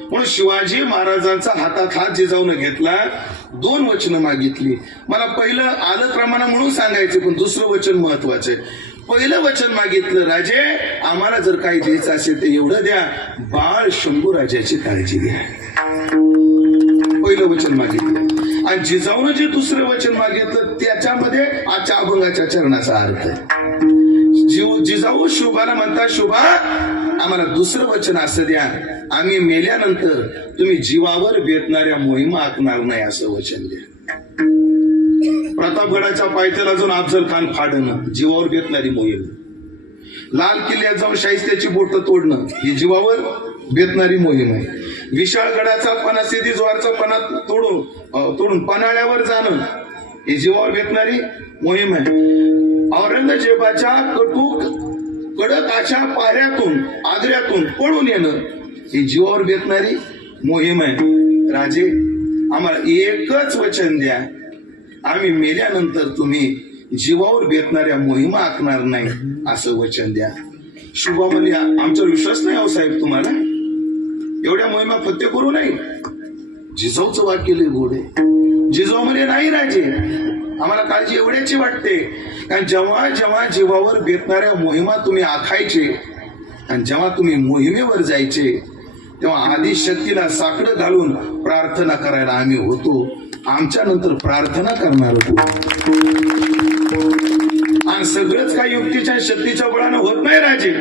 म्हणून शिवाजी महाराजांचा हातात हात जिजाऊन घेतला. 2 वचनं मागितली. मला पहिलं आलं प्रमाण म्हणून सांगायचे, पण दुसरं वचन महत्वाचं आहे. पहिलं वचन मागितलं, राजे आम्हाला जर काही द्यायचं असेल तर एवढं द्या, बाळ शंभूराजाची काळजी घ्या. पहिलं वचन मागितलं. आणि जिजाऊनं जे दुसरं वचन मागितलं त्याच्यामध्ये आजच्या अभंगाच्या चरणाचा अर्थ आहे. जिजाऊ शुभाला म्हणतात, शुभा आम्हाला दुसरं वचन असं द्या, आम्ही मेल्यानंतर तुम्ही जीवावर बेतणाऱ्या मोहिमा आखणार नाही असं वचन द्या. प्रतापगडाच्या पायथ्याला जाऊन अफजल खान फाडणं जीवावर बेतणारी मोहीम. लाल किल्ल्यात जाऊन शाहिस्त्याची बोट तोडणं ही जीवावर बेतणारी मोहीम आहे. विशाळगडाचा पणा सिद्धीज्वारचा पणा तोडून पन्हाळ्यावर जाणं ही जीवावर बेतणारी मोहीम आहे. औरंगजेबाच्या कडक अशा पाऱ्यातून आग्र्यातून पळून येणं ही जीवावर बेतणारी मोहीम आहे. राजे आम्हाला एकच वचन द्या, आम्ही मेल्यानंतर तुम्ही जीवावर बेतणाऱ्या मोहिमा आखणार नाही असं वचन द्या. शुभा म्हणली, आमचा विश्वास नाही हो साहेब तुम्हाला, एवढ्या मोहिमा फत्ते करू नाही. जिजाऊचं वाक्य लय गोड आहे. जिजाऊ म्हणे, नाही राजे आम्हाला काळजी एवढ्याची वाटते कारण जेव्हा जेव्हा जीवावर बेतणाऱ्या मोहिमा तुम्ही आखायचे आणि जेव्हा तुम्ही मोहिमेवर जायचे तेव्हा आधी शक्तीला साकडं घालून प्रार्थना करायला आम्ही होतो. आमच्या नंतर प्रार्थना करणार होतो. आणि सगळंच काही युक्तीच्या शक्तीच्या बळानं होत नाही राजे.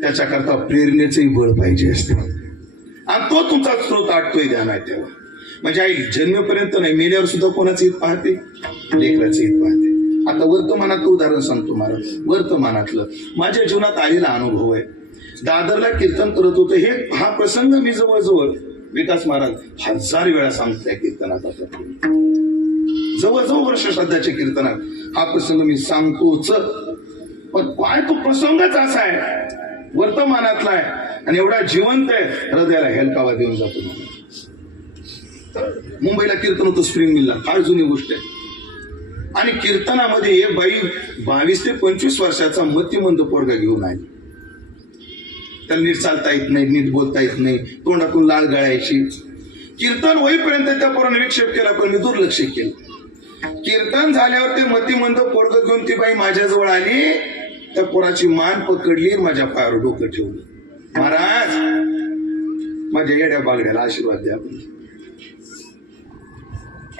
त्याच्याकरता प्रेरणेचंही बळ पाहिजे असते आणि तो तुमचा स्रोत आटतोय ध्यानात ठेवा. म्हणजे आई जन्मेपर्यंत नाही, मेल्यावर सुद्धा कोणाचं हित पाहते? लेकराचं हित पाहते. आता वर्तमानातलं उदाहरण सांगतो महाराज. वर्तमानातलं माझ्या जीवनात आलेला अनुभव आहे. दादरला कीर्तन करत होतं. हा प्रसंग मी जवळजवळ विकास महाराज 1000 वेळा सांगतोय कीर्तनात. आता जवळजवळ वर्ष श्राद्धाच्या कीर्तनात हा प्रसंग मी सांगतोच. पण काय तो प्रसंगच असा आहे, वर्तमानातला आहे आणि एवढा जिवंत आहे, हृदयाला हेलकावा देऊन जातो. मुंबईला कीर्तन होतं स्प्रिंग मिलला, फार जुनी गोष्ट आहे. आणि कीर्तनामध्ये एक बाई 22 ते 25 वर्षाचा मतिमंद पोरगा घेऊन आली. त्याला नीट चालता येत नाही, नीट बोलता येत नाही, तोंडातून लाळ गळायची. कीर्तन होईपर्यंत त्या पोराने विक्षेप केला पण मी दुर्लक्ष केलं. कीर्तन झाल्यावर ते मतिमंद पोरग घेऊन ती बाई माझ्याजवळ आली. त्या पोराची मान पकडली, माझ्या पायावर डोकं ठेवलं. महाराज माझ्या येड्या बागड्याला आशीर्वाद द्या.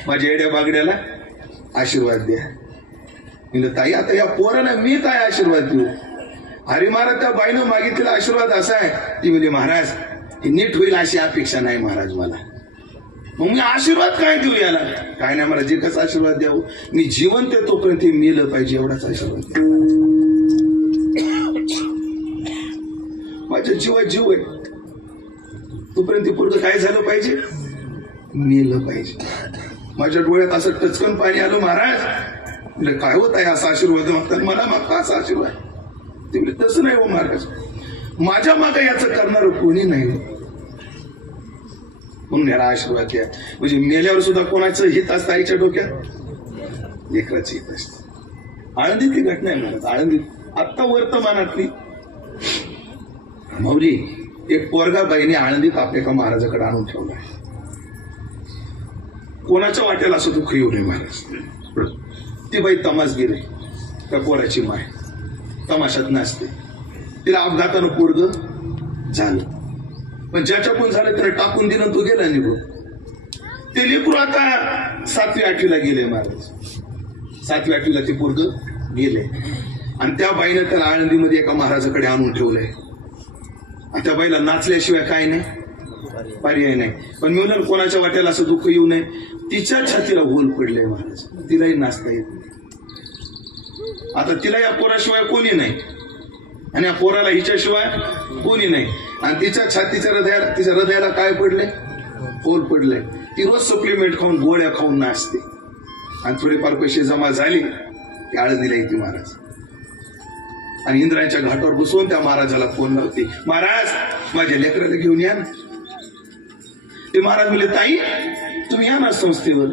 माझ्या येड्या बागड्याला आशीर्वाद द्या. म्हणलं ताई आता या पोरांना मी काय आशीर्वाद देऊ? हरी महाराज त्या बाईनं मागितलेला आशीर्वाद असा आहे. ती म्हणजे महाराज हे नीट होईल अशी अपेक्षा नाही महाराज मला. मग मी आशीर्वाद काय देऊ याला? काय नाही मला जे कसं आशीर्वाद द्यावं, मी जिवंत आहे तोपर्यंत हे मेलं पाहिजे एवढाच आशीर्वाद द्या. माझ्या जीवात जीव आहे तोपर्यंत पोरगं काय झालं पाहिजे? मेलं पाहिजे. माझ्या डोळ्यात असं टचकन पाणी आलं. महाराज म्हणजे काय होत आहे असा आशीर्वाद मागतात मला, मागता असा आशीर्वाद? ते म्हणजे तसं नाही हो महाराज, माझ्या मागे याचं करणार कोणी नाही म्हणून याला आशीर्वाद द्या. म्हणजे मेल्यावर सुद्धा कोणाचं हित असतं आईच्या डोक्यात? लेकराचं हित असतं. आळंदीतली घटना आहे महाराज, आळंदीत आत्ता वर्तमानातली. माऊली एक पोरगा बाईने आळंदीत आपल्या एका महाराजाकडे आणून ठेवला. कोणाच्या वाट्याला असं दुःख येऊ नये महाराज. ती बाई तमास गेली, त्या पोराची माय तमाशात नसते. तिला अपघातानं पोरग झालं, पण ज्याच्याकडून झालं त्याला टाकून दिलं, तो गेला निघून. ते लेकरू आता 7वी 8वीला गेले महाराज. 7वी 8वीला ते पोरग गेले आणि त्या बाईनं त्याला आळंदीमध्ये एका महाराजाकडे आणून ठेवलंय. त्या बाईला नाचल्याशिवाय काय नाही, पर्याय नाही. पण मी म्हणून कोणाच्या वाट्याला असं दुःख येऊ नये. तिच्या छातीला होल पडलंय महाराज, तिलाही नाचता येत नाही. आता तिला या पोराशिवाय कोणी नाही आणि या पोराला हिच्याशिवाय कोणी नाही. आणि तिच्या हृदयाला काय पडलंय? होल पडलंय. ती रोज सप्लिमेंट खाऊन गोळ्या खाऊन नाचते आणि थोडेफार पैसे जमा झाले की आळंदीला येते महाराज. आणि इंद्रायणच्या घाटावर बसवून त्या महाराजाला फोन लावते, महाराज माझ्या लेकराला घेऊन या. ते महाराज म्हणले ताई तुम्ही या ना संस्थेवर.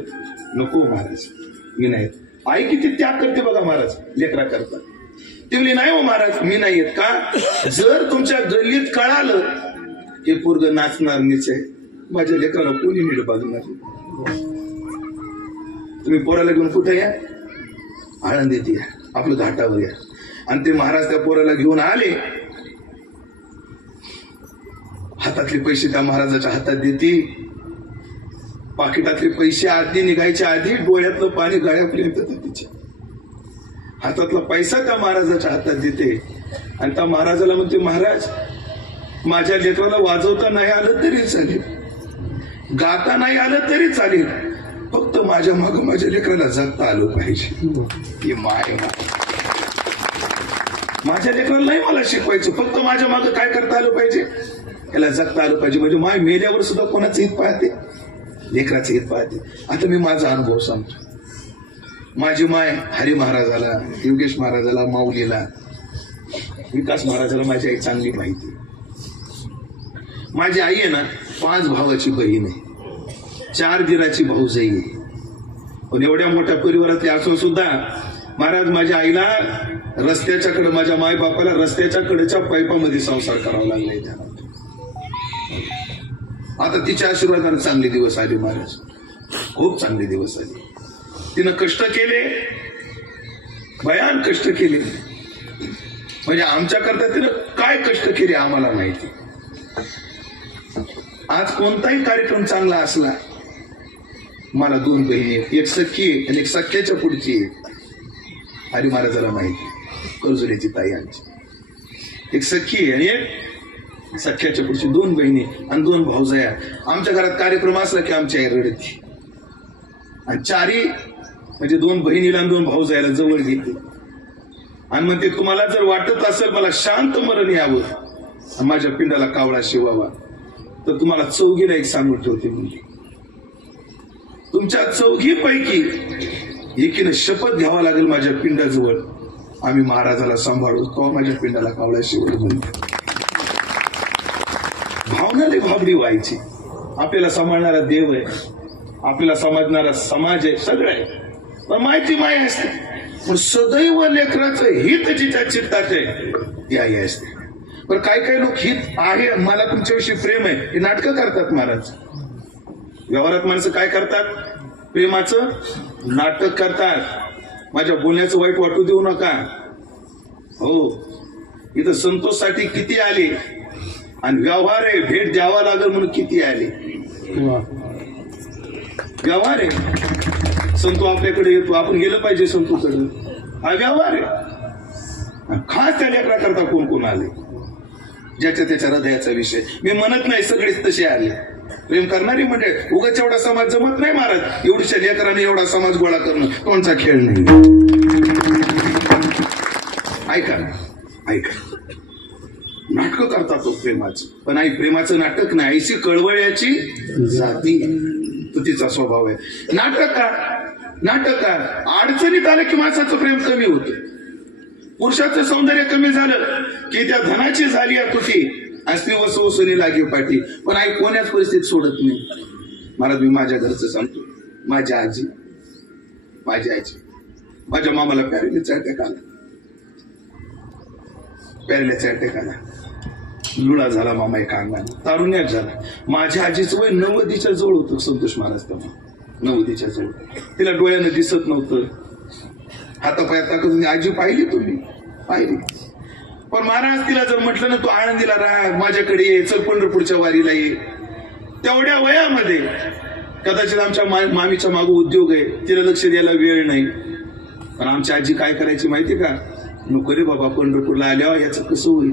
नको महाराज मी नाही. आई किती त्याग करते बघा महाराज लेकरा करता. ते म्हणले नाही हो महाराज मी नाही येत. का? जर तुमच्या गल्लीत कळालं हे पोरग नाचणार निश्चय, माझ्या लेकराला कोणी नीट बघणार. तुम्ही पोराला घेऊन कुठे या? आळंदीत या, आपलं घाटावर या. आणि ते महाराज त्या पोराला घेऊन आले. हातातले पैसे त्या महाराजाच्या हातात देते. पाकिटातले पैसे आधी निघायच्या आधी डोळ्यातलं पाणी गळ्यापर्यंत तिच्या हातातला पैसा त्या महाराजाच्या हातात देते. आणि त्या महाराजाला म्हणते, महाराज माझ्या लेकराला वाजवता नाही आलं तरी चालेल, गाता नाही आलं तरी चालेल, फक्त माझ्या माग माझ्या लेकराला जगता आलं पाहिजे. ही माय माझ्या लेकराला नाही मला शिकवायचं, फक्त माझ्या माग काय करता आलं पाहिजे, याला जगता आलं पाहिजे. म्हणजे माय मेल्यावर सुद्धा कोणाचं हित पाहते? लेकराचं हित पाहते. आता मी माझा अनुभव सांगतो. माझी माय हरी महाराजाला, योगेश महाराजाला, माऊलीला, विकास महाराजाला माझी आई चांगली माहिती. माझी आई आहे ना 5 भावाची बहीण आहे, 4 दिराची भाऊजाई आहे. पण एवढ्या मोठ्या परिवारातले असून सुद्धा महाराज माझ्या आईला रस्त्याच्याकडे, माझ्या माय बापाला रस्त्याच्या कडेच्या पाईपामध्ये संसार करावा लागलाय. आता तिच्या आशीर्वादाने चांगले दिवस आले महाराज, खूप चांगले दिवस आले. तिनं कष्ट केले, भयान कष्ट केले. म्हणजे आमच्याकरता तिनं काय कष्ट केले आम्हाला माहिती. आज कोणताही कार्यक्रम चांगला असला, मला 2 बहिणी आहेत, एक सख्खी आणि एक सख्याच्या पुढची आहे. हरी महाराजाला माहिती, कर्जुलेची ताई आमची, एक सख्खी आणि एक सख्याच्या पुढची 2 बहिणी आणि 2 भाऊजाया. आमच्या घरात कार्यक्रम असला की आमची आई रडते आणि 4 म्हणजे 2 बहिणीला आणि 2 भाऊजायाला जवळ घेते आणि म्हणते, तुम्हाला जर वाटत असेल मला शांत मरण यावं, माझ्या पिंडाला कावळा शिवावा, तर तुम्हाला चौघीला एक सांगून ठेवते. म्हणजे तुमच्या 4 पैकी एकीनं शपथ घ्यावा लागेल माझ्या पिंडाजवळ, आम्ही महाराजाला सांभाळू, तो माझ्या पिंडाला कावळा शिवड. म्हणते भावना लई भाबडी व्हायची. आपल्याला सांभाळणारा देव आहे, आपल्याला समजणारा समाज आहे, सगळं आहे, पण माहिती माय असते. पण सदैव लेकराचं हित जिच्या चित्तात आहे ती आई असते. पण काही लोक हित आहे, मला तुमच्याविषयी प्रेम आहे, हे नाटकं करतात महाराज. व्यवहारात माणसं काय करतात? प्रेमाचं नाटक करतात. माझ्या बोलण्याचं वाईट वाटू देऊ नका. हो, इथं संतोषसाठी किती आले आणि व्यवहार आहे, भेट द्यावा लागेल म्हणून किती आले. व्यवहार आहे, संतू आपल्याकडे येतो, आपण गेलं पाहिजे संतूकडे. हा व्यवहार आहे. खास त्या लेकरा करता कोण कोण आले, ज्याच्या त्याच्या हृदयाचा विषय. मी म्हणत नाही सगळेच तसे आले. प्रेम करणारी म्हणजे उगाच एवढा समाज जमत नाही महाराज. एवढ्या लेकराने एवढा समाज गोळा करणं कोणचा खेळ नाही. ऐका ऐका, नाटकं करतात तो प्रेमाचं, पण आई प्रेमाचं नाटक नाही. आईची कळवळ्याची जाती, तो तिचा स्वभाव आहे. नाटक का अडचणीत आलं की माणसाचं प्रेम कमी होतं. पुरुषाचं सौंदर्य कमी झालं की त्या धनाची झाली तुटी, असली वसवसनी लागी पाठी. पण आई कोण्याच परिस्थितीत सोडत नाही. महाराज मी माझ्या घरचं सांगतो. माझी आजी माझ्या मामाला पॅरेलिसचा अटॅक आला. लुळा झाला मामा एका अंगाने, तारुण्यात झाला. माझ्या आजीचं वय 90च्या जवळ होतं संतोष महाराज. तेव्हा 90च्या जवळ. तिला डोळ्यानं दिसत नव्हतं, हातापायात टाकत. आजी पाहिली तुम्ही? पाहिली. पण महाराज तिला जर म्हटलं ना तू आळंदीला राहा, माझ्याकडे ये, चल पंढरपूरच्या वारीला ये, तेवढ्या वयामध्ये कदाचित आमच्या मामीच्या मागं उद्योग आहे, तिला लक्ष द्यायला वेळ नाही. पण आमची आजी काय करायची माहिती का? नको रे बाबा, पंढरपूरला आल्यावर याचं कसं होईल.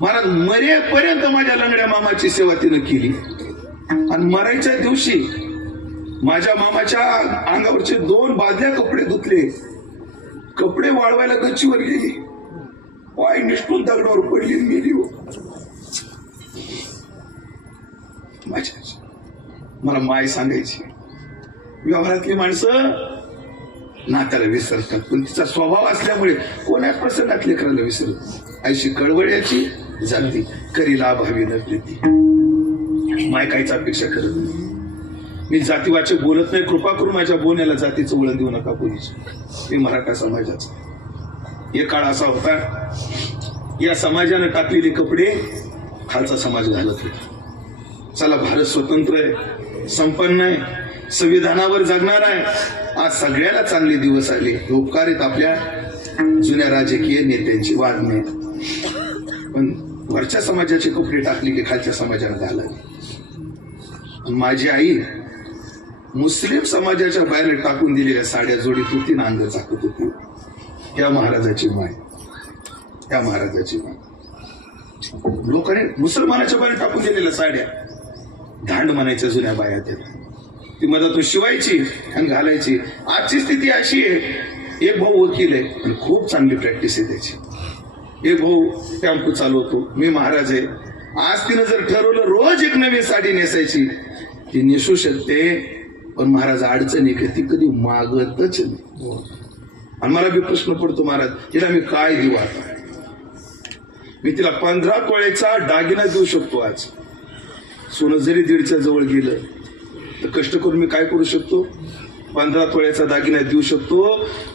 महाराज मरेपर्यंत माझ्या लंगड्या मामाची सेवा तिनं केली. आणि मरायच्या दिवशी माझ्या मामाच्या अंगावरचे 2 बादल्या कपडे धुतले. कपडे वाळवायला गच्चीवर गेली, पाय निष्ठून दगडावर पडली, मेली. माझ्या मला माय सांगायची, व्यवहारातली माणसं नात्याला विसरतात, पण तिचा स्वभाव असल्यामुळे कोणाच प्रसंगात लेकराला विसरत. आईशी कळवळ्याची जाती, करीला अभावी न प्रीती. माय काहीच अपेक्षा करत नाही. मी जातीवाचे बोलत नाही. कृपा करून माझ्या बोलण्याला जातीचं वळण देऊ नका पोलीस. हे मराठा समाजाचं एक काळ असा होता, या समाजानं टाकलेले कपडे खालचा समाज घालत होता. चला भारत स्वतंत्र आहे, संपन्न आहे, संविधानावर जगणार आहे. आज सगळ्याला चांगले दिवस आले. उपकार आहेत आपल्या जुन्या राजकीय नेत्यांची, वाद नाही. पण वरच्या समाजाचे कपडे टाकले की खालच्या समाजानं घालावे. माझी आई मुस्लिम समाजाच्या बाहेर टाकून दिलेल्या साड्या जोडीत होती, नांग चाकत होती. या महाराजाची माय, त्या महाराजाची माय. लोकांनी मुसलमानाच्या बाहेर टाकून दिलेल्या साड्या धांड म्हणायच्या जुन्या बाया, त्या ती मधातून शिवायची आणि घालायची. आजची स्थिती अशी आहे, एक भाऊ वकील आहे आणि खूप चांगली प्रॅक्टिस आहे त्याची. एक भाऊ टेम्पो चालवतो, मी महाराज आहे. आज तिनं जर ठरवलं रोज एक नवीन साडी नेसायची, ती नेसू शकते. पण महाराज अडचणी की ती कधी मागतच नाही. आणि मला बी प्रश्न पडतो, महाराज तिला मी काय देऊ आता? मी तिला 15 तोळ्याचा दागिना देऊ शकतो. आज सोनं जरी 1.5च्या जवळ गेलं तर कष्ट करून मी काय करू शकतो? 15 तोळ्याचा दागिना देऊ शकतो.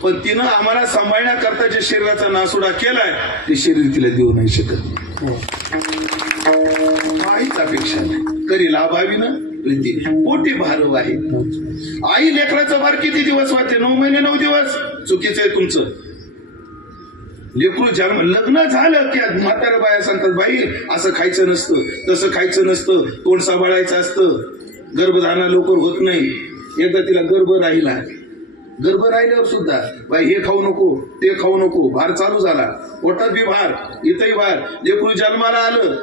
पण तिनं आम्हाला सांभाळण्याकरता जे शरीराचा नासोडा केलाय, ते शरीर तिला देऊ नाही शकत. काहीच अपेक्षा नाही. करी लाभावीनं प्रीती, पोटी भारव आहे. आई लेकराचा भार किती दिवस वाटते? 9 महिने 9 दिवस. चुकीचं आहे तुमचं. लेकरू जन्म लग्न झालं की म्हाताऱ्या बाया सांगतात, बाई असं खायचं नसतं, तसं खायचं नसतं, तोंड सांभाळायचं असतं, गर्भधारणा लवकर होत नाही. एकदा तिला गर्भ राहिल्यावर सुद्धा बाई हे खाऊ नको, ते खाऊ नको, भार चालू झाला. पोटात बी भार, इथंही भार. लेकरू जन्माला आलं,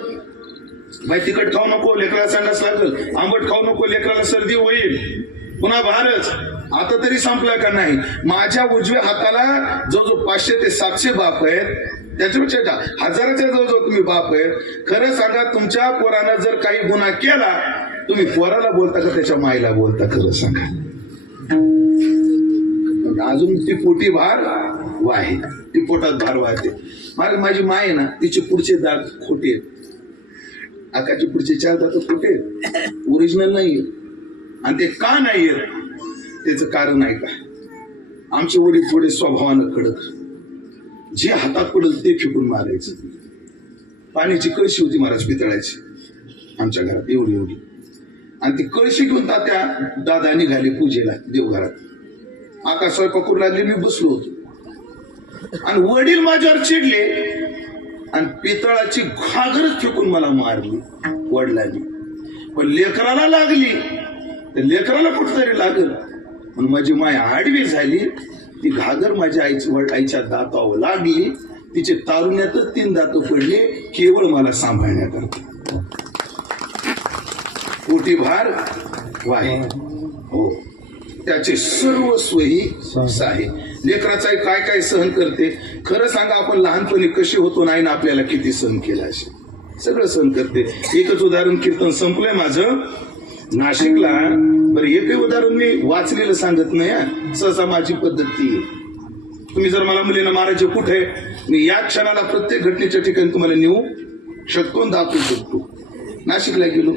बाई तिखट खाऊ नको, लेकराला संडास लागल. आंबट खाऊ नको, लेकराला सर्दी होईल. पुन्हा भारच. आता तरी संपलाय का नाही? माझ्या उजव्या हाताला जवळजवळ 500 ते 700 बाप आहेत, त्याच्यापेक्षा 1000च्या जवळजवळ तुम्ही बाप आहेत. खरं सांगा, तुमच्या पोरानं जर काही गुन्हा केला, तुम्ही पोराला बोलता का त्याच्या माईला बोलता? खरं सांगा. अजून ती पोटी भार वाहे, ती पोटात भार वाहते. माझी माय आहे ना, तिचे पुढचे दात खोटे आहेत. आकाची पुढचे 4 दात खोटे आहेत, ओरिजिनल नाहीये. आणि ते का नाहीये त्याचं कारण आहे का? आमचे वडील थोडे स्वभावानं कडक, जे हातात पडल ते फेकून मारायचं. पाण्याची कळशी होती महाराज पितळाची आमच्या घरात, एवढी. आणि ती कळशी घेऊन तात्या दादा निघाले पूजेला देवघरात. आकाश स्वयंपाक करू लागले, मी बसलो होतो. आणि वडील माझ्यावर चिडले आणि पितळाची घागरच फेकून मला मारली वडिलांनी. पण लेकराला लागली तर लेकराला कुठतरी लागल. म्हणून माझी माय आडवी झाली. ती घागर माझ्या आईच्या दातावर लागली. तिचे तारुण्यातच 3 दात पडले केवळ मला सांभाळण्याकरता. पोटी भार वाहे हो, त्याचे सर्वस्व ही आहे. लेकराचा काय काय सहन करते. खरं सांगा, आपण लहानपणी कशी होतो नाही ना, आपल्याला किती सहन केलं असे सगळं सहन करते. एकच उदाहरण, कीर्तन संपलंय माझं नाशिकला. बरं, एकही उदाहरण मी वाचलेलं सांगत नाही, सहसा माझी पद्धती आहे. तुम्ही जर मला म्हणले ना महाराज कुठे, मी या क्षणाला प्रत्येक घटनेच्या ठिकाणी तुम्हाला नेऊ शकतो, दाखवू शकतो. नाशिकला गेलो,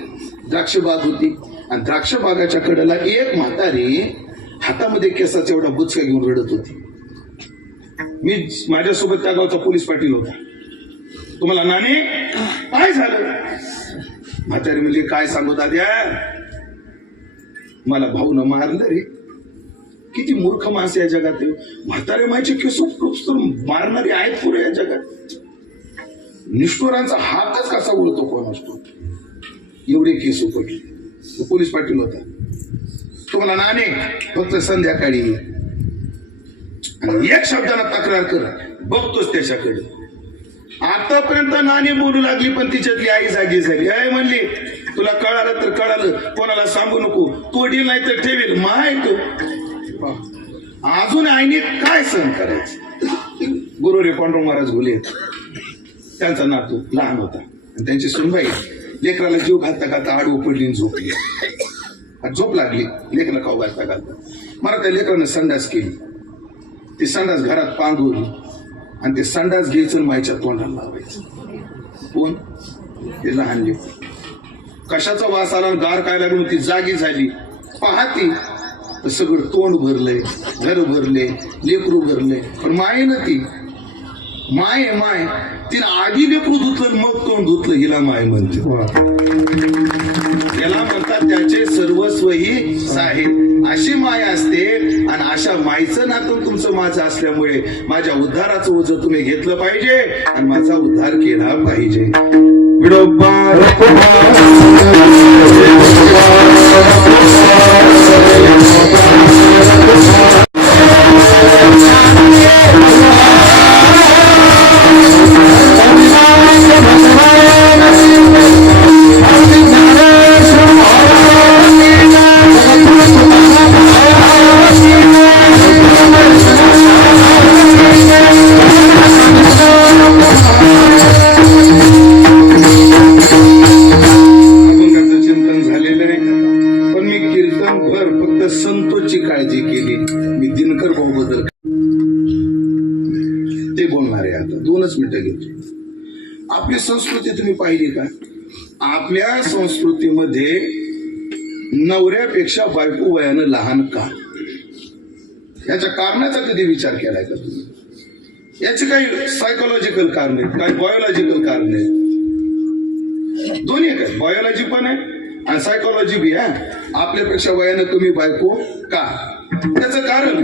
द्राक्ष बाग होती आणि द्राक्ष बागाच्या कडेला एक म्हातारी हातामध्ये केसाचा एवढा बुचका घेऊन रडत होती. मी माझ्यासोबत त्या गावचा पोलीस पाटील होता. तुम्हाला नाणे काय झालं? म्हातारी म्हणजे काय सांगू दाद्या, मला भाऊनं मारलं रे. किती मूर्ख माणसं या जगात. म्हातारे मायचे केस मारणारे आहेत पुरे या जगात. निष्ठुरांचा हातच कसा उडतो कोण असतो, एवढे केस उपटले. तो पोलीस पाटील होता. तुम्हाला नाणे फक्त संध्याकाळी आणि एक शब्दाला तक्रार कर, बघतोच त्याच्याकडे. आतापर्यंत नाणे बोलू लागली, पण तिच्यातली आई जागी झाली. आई म्हणली, तुला कळालं तर कळालं, कोणाला सांगू नको, तोडील नाही तर ठेवील. माय तो अजून आईने काय सहन करायचं. गुरु रे पांडुरंग महाराज घुले, त्यांचा नातू लहान होता आणि त्यांची सुनबाई लेकराला जीव घालता घालता आडवं पडली आणि झोपली. झोप लागली, लेकराला खाऊ घालता घालता मला त्या लेकरानं संडास केली. ती संडास घरात पांगवली आणि ते संडास घ्यायचं मायच्या तोंडाला लावायचं. कोण? ते लहान लेकरं. कशाचा वास आला, गार काय लागून ती जागी झाली. पाहती तर सगळं तोंड भरलंय, घर भरले, लेकरू भरले. पण माय ना ती माय माय तिने आधी लेकरू धुतलं मग तोंड धुतलं, हिला माय म्हणते. त्याला म्हणतात त्याचे सर्वस्व ही साहेब. अशी माय असते आणि अशा मायचं नातं तुमचं माझं असल्यामुळे माझ्या उद्धाराचं ओझं तुम्ही घेतलं पाहिजे आणि माझा उद्धार केला पाहिजे. संतोषची काळजी केली. मी दिनकर भाऊ बद्दल ते बोलणार आहे. आता 2च मिनिटं घेतो. आपली संस्कृती तुम्ही पाहिली का? आपल्या संस्कृतीमध्ये नवऱ्यापेक्षा बायको वयानं लहान का? याच्या कारणाचा कधी विचार केलाय का तुम्ही? याची काही सायकोलॉजिकल कारण आहेत, काही बायोलॉजिकल कारण आहेत. दोन्ही काय, बायोलॉजी पण आहे आणि सायकोलॉजी बी आहे. आपल्यापेक्षा वयानं कमी बायको का? त्याचं कारण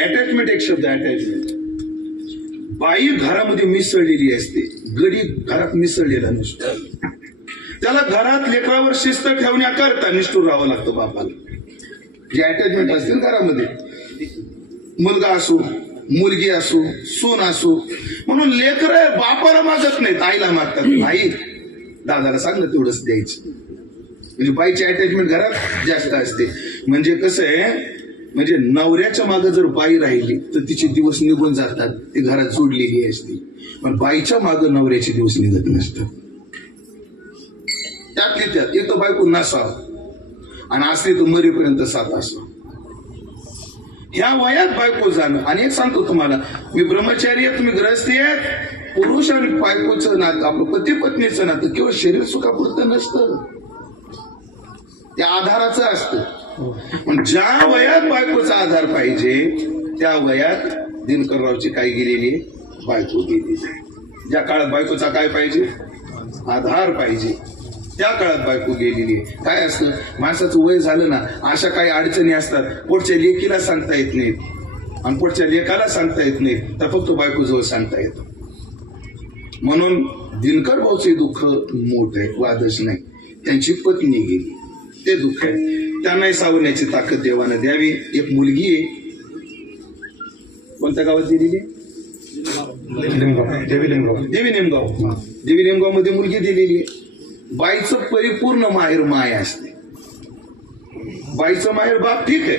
अटॅचमेंट. एक शब्द अटॅचमेंट. बाई घरामध्ये मिसळलेली असते, गडी घरात मिसळलेला नसतो. त्याला घरात लेकरावर शिस्त ठेवण्याकरता निष्ठुर राहावं लागतं बापाला. जे अटॅचमेंट असतील घरामध्ये, मुलगा असो मुलगी असो सून असो, म्हणून लेकर बापाला मागत नाहीत, आईला मागतात. आई दादाला सांग ना तेवढंच द्यायचं. म्हणजे बाईची अटॅचमेंट घरात जास्त असते. म्हणजे कसं आहे, म्हणजे नवऱ्याच्या मागे जर बाई राहिली तर तिचे दिवस निघून जातात, ती घरात जोडलेली असते. पण बाईच्या मागे नवऱ्याचे दिवस निघत नसतात. त्यातली त्यात एक तर बायको नसावं आणि असली तर मरेपर्यंत साथ असावं. ह्या वयात बायको जाणं. आणि एक सांगतो तुम्हाला, मी ब्रह्मचारी आहे, तुम्ही गृहस्थी आहेत. पुरुष आणि बायकोचं नातं, आपलं पती पत्नीचं नातं केवळ शरीर सुखापुरतं नसतं, त्या आधाराचं असतं. पण ज्या वयात बायकोचा आधार पाहिजे त्या वयात दिनकररावची काय गेलेली आहे? बायको गेलेली. ज्या काळात बायकोचा काय पाहिजे? आधार पाहिजे, त्या काळात बायको गेलेली आहे. काय असतं, माणसाचं वय झालं ना, अशा काही अडचणी असतात, पुढच्या लेकीला सांगता येत नाहीत आणि पुढच्या लेकाला सांगता येत नाहीत, तर फक्त बायको जवळ सांगता येतं. म्हणून दिनकर भाऊचे दुःख मोठं आहे, वादच नाही. त्यांची पत्नी गेली, ते दुःख आहे. त्यांनाही सावरण्याची ताकद देवानं द्यावी. एक मुलगी आहे, कोणत्या गावात दिलेली आहे? देवी निमगाव मध्ये मुलगी दिलेली आहे. बाईचं परिपूर्ण माहेर माय असते. बाईचं माहेर बाप ठीक आहे,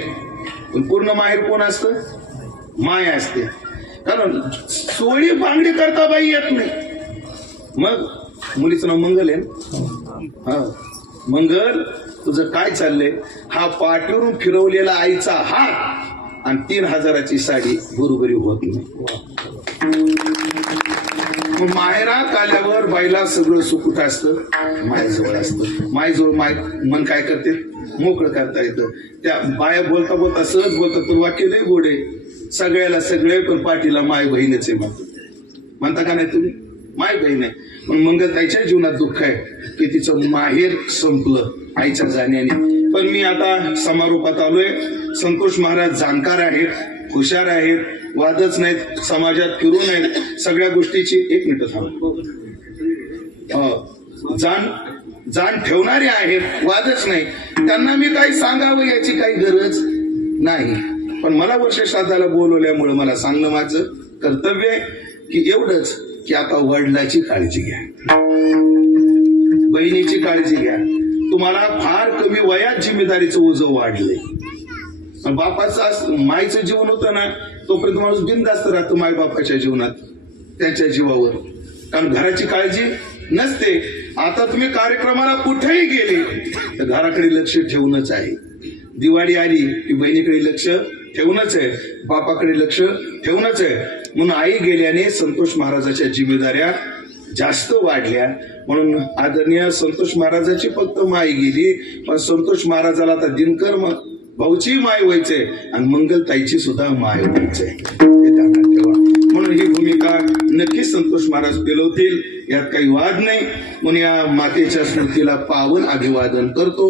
पण पूर्ण माहेर कोण असतं? माय असते. कारण सोळी बांगडी करता बाई येत नाही. मग मुलीचं नाव मंगल आहे ना? हा, मंगल तुझं काय चाललंय? हा पाठीवरून फिरवलेला आईचा हात आणि 3000ची साडी बरोबरी होत नाही. मग माहेरात आल्यावर बाईला सगळं सुखूट असतं, मायजवळ असतं. मायजवळ माय मन काय करते? मोकळं करता येतं. त्या बाया बोलता बोलता सहज बोलतात, पण वाक्य लय गोड आहे. सगळ्याला सगळे, पण पाठीला माय बहीणच आहे म्हणता का नाही तुम्ही? माय बहीण आहे. पण मंगलताईच्या जीवनात दुःख आहे की तिचं माहेर संपलं आईच्या जाण्याने. पण मी आता समारोपात आलोय. संतोष महाराज जाणकार आहेत, हुशार आहेत, वादच नाहीत, समाजात फिरू नयेत, सगळ्या गोष्टीची एक मिनिट जाण ठेवणारे आहेत, वादच नाही. त्यांना मी काही सांगावं याची काही गरज नाही. पण मला वर्ष श्राद्धाला बोलवल्यामुळे मला सांगणं माझं कर्तव्य आहे की एवढंच की आता वडिलाची काळजी घ्या, बहिणीची काळजी घ्या. तुम्हाला फार कमी वयात जिम्मेदारीचं ओझं वाढलंय. बापाचं मायचं जीवन होतं ना, तोपर्यंत माणूस बिनधास्त राहतो माय बापाच्या जीवनात, त्यांच्या जीवावर. कारण घराची काळजी नसते. आता तुम्ही कार्यक्रमाला कुठेही गेले तर घराकडे लक्ष ठेवूनच आहे. दिवाळी आली की बहिणीकडे लक्ष ठेवूनच आहे, बापाकडे लक्ष ठेवूनच आहे. म्हणून आई गेल्याने संतोष महाराजाच्या जिम्मेदाऱ्या जास्त वाढल्या. म्हणून आदरणीय संतोष महाराजाची फक्त माय गेली, पण संतोष महाराजाला आता दिनकर भाऊची माय व्हायचंय आणि मंगलताईची सुद्धा माय व्हायचंय, हे ध्यानात ठेवा. म्हणून ही भूमिका नक्कीच संतोष महाराज पेलवतील, यात काही वाद नाही. म्हणून या मातेच्या स्मृतीला पावन अभिवादन करतो.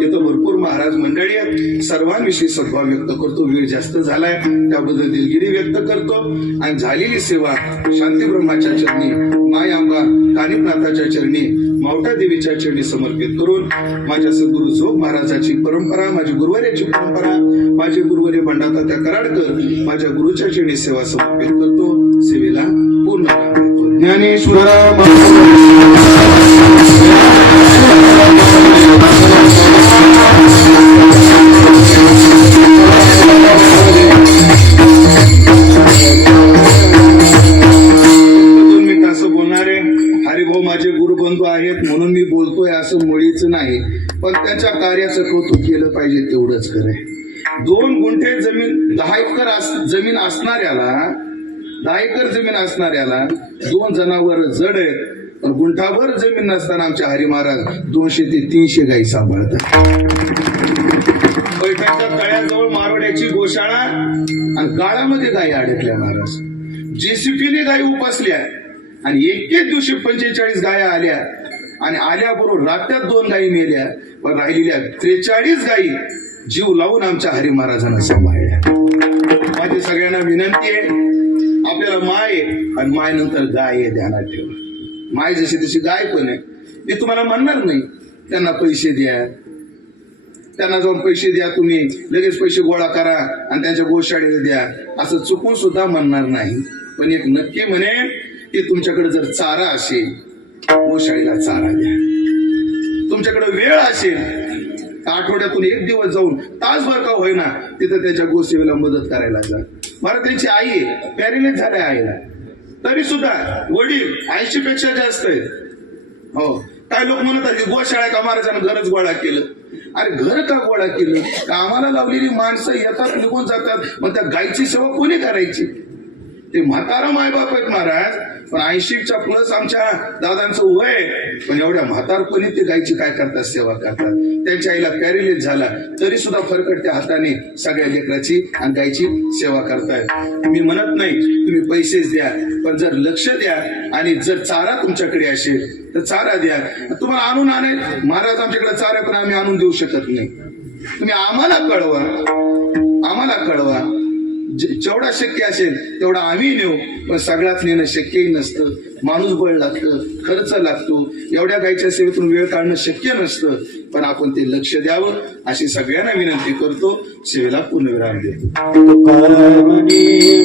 इथं भरपूर महाराज मंडळी आहेत, सर्वांविषयी सद्भाव व्यक्त करतो. वेळ जास्त झालाय त्याबद्दल दिलगिरी व्यक्त करतो. आणि झालेली सेवा शांती ब्रह्माच्या चरणी, माय आंबा कानिपनाथाच्या चरणी, मावटा देवीच्या चरणी समर्पित करून माझ्या सद्गुरु झोप महाराजाची परंपरा, माझी गुरुवर्याची परंपरा, माझे गुरुवर्य भंडाता त्या कराडकर, माझ्या गुरुच्या चरणी सेवा समर्पित करतो. सेवेला पूर्ण करतो. ज्ञानेश्वर हरिभाऊ माझे गुरुबंधू आहेत म्हणून मी बोलतोय असं मुळीच नाही, पण त्यांच्या कार्याचं कौतुक केलं पाहिजे तेवढंच करे. 2 गुंठे जमीन 10 एकर जमीन असणाऱ्याला 10 एकर जमीन असणाऱ्याला 2 जनावर जड आहेत, पण गुंठाभर जमीन नसताना आमचे हरी महाराज 200 ते 300 गाई सांभाळतात. बैठकच्या तळ्याजवळ मारवाड्याची गोशाळा आणि गाळामध्ये गायी अडकल्या महाराज. जेसीपीने गायी उपसल्या आणि एकेच दिवशी 45 गाया आल्या आणि आल्याबरोबर रात्यात 2 गायी मेल्या, पण राहिलेल्या 43 गायी जीव लावून आमच्या हरी महाराजांना सांभाळल्या. माझी सगळ्यांना विनंती आहे, आपल्याला माय आणि माय नंतर गाय आहे, ध्यानात ठेवा. माय जशी तशी गाय पण आहे. मी तुम्हाला म्हणणार नाही त्यांना पैसे द्या, त्यांना जाऊन पैसे द्या, तुम्ही लगेच पैसे गोळा करा आणि त्यांच्या गोशाळेला द्या, असं चुकून सुद्धा म्हणणार नाही. पण एक नक्की म्हणेन की तुमच्याकडे जर चारा असेल गोशाळेला चारा द्या. तुमच्याकडे वेळ असेल आठवड्यातून 1 दिवस जाऊन तासभर का होईना तिथं त्याच्या गोसेवेला मदत करायला जा. मला त्यांची आई आहे, पॅरेलाइज झाल्या आईला, तरी सुद्धा वडील 80 पेक्षा जास्त आहेत. हो, काय लोक म्हणतात की गोशाळा का महाराजांना घरच गोळा केलं. अरे घर का गोळा केलं? कामाला लावलेली माणसं येतात निघून जातात, मग त्या गायची सेवा कोणी करायची? ते म्हातारा मायबाप आहेत महाराज, पण 80च्या प्लस आमच्या दादांचं वय, पण एवढ्या म्हातारपणी ते गायची काय करतात? सेवा करतात. त्यांच्या आईला पॅरेलाइज झाला तरी सुद्धा फरकटत्या हाताने सगळ्या लेकराची आणि गायची सेवा करतायत. मी म्हणत नाही तुम्ही पैसेच द्या, पण जर लक्ष द्या आणि जर चारा तुमच्याकडे असेल तर चारा द्या. तुम्हाला आणून महाराज आमच्याकडे चारा पण आम्ही आणून देऊ शकत नाही. तुम्ही आम्हाला कळवा, जेवढा शक्य असेल तेवढा आम्ही नेऊ, पण सगळ्याच नेणं शक्यही नसतं. माणूस बळ लागतं, खर्च लागतो. एवढ्या गायच्या सेवेतून वेळ काढणं शक्य नसतं. पण आपण ते लक्ष द्यावं अशी सगळ्यांना विनंती करतो. सेवेला पूर्णविराम देतो. तुका म्हणे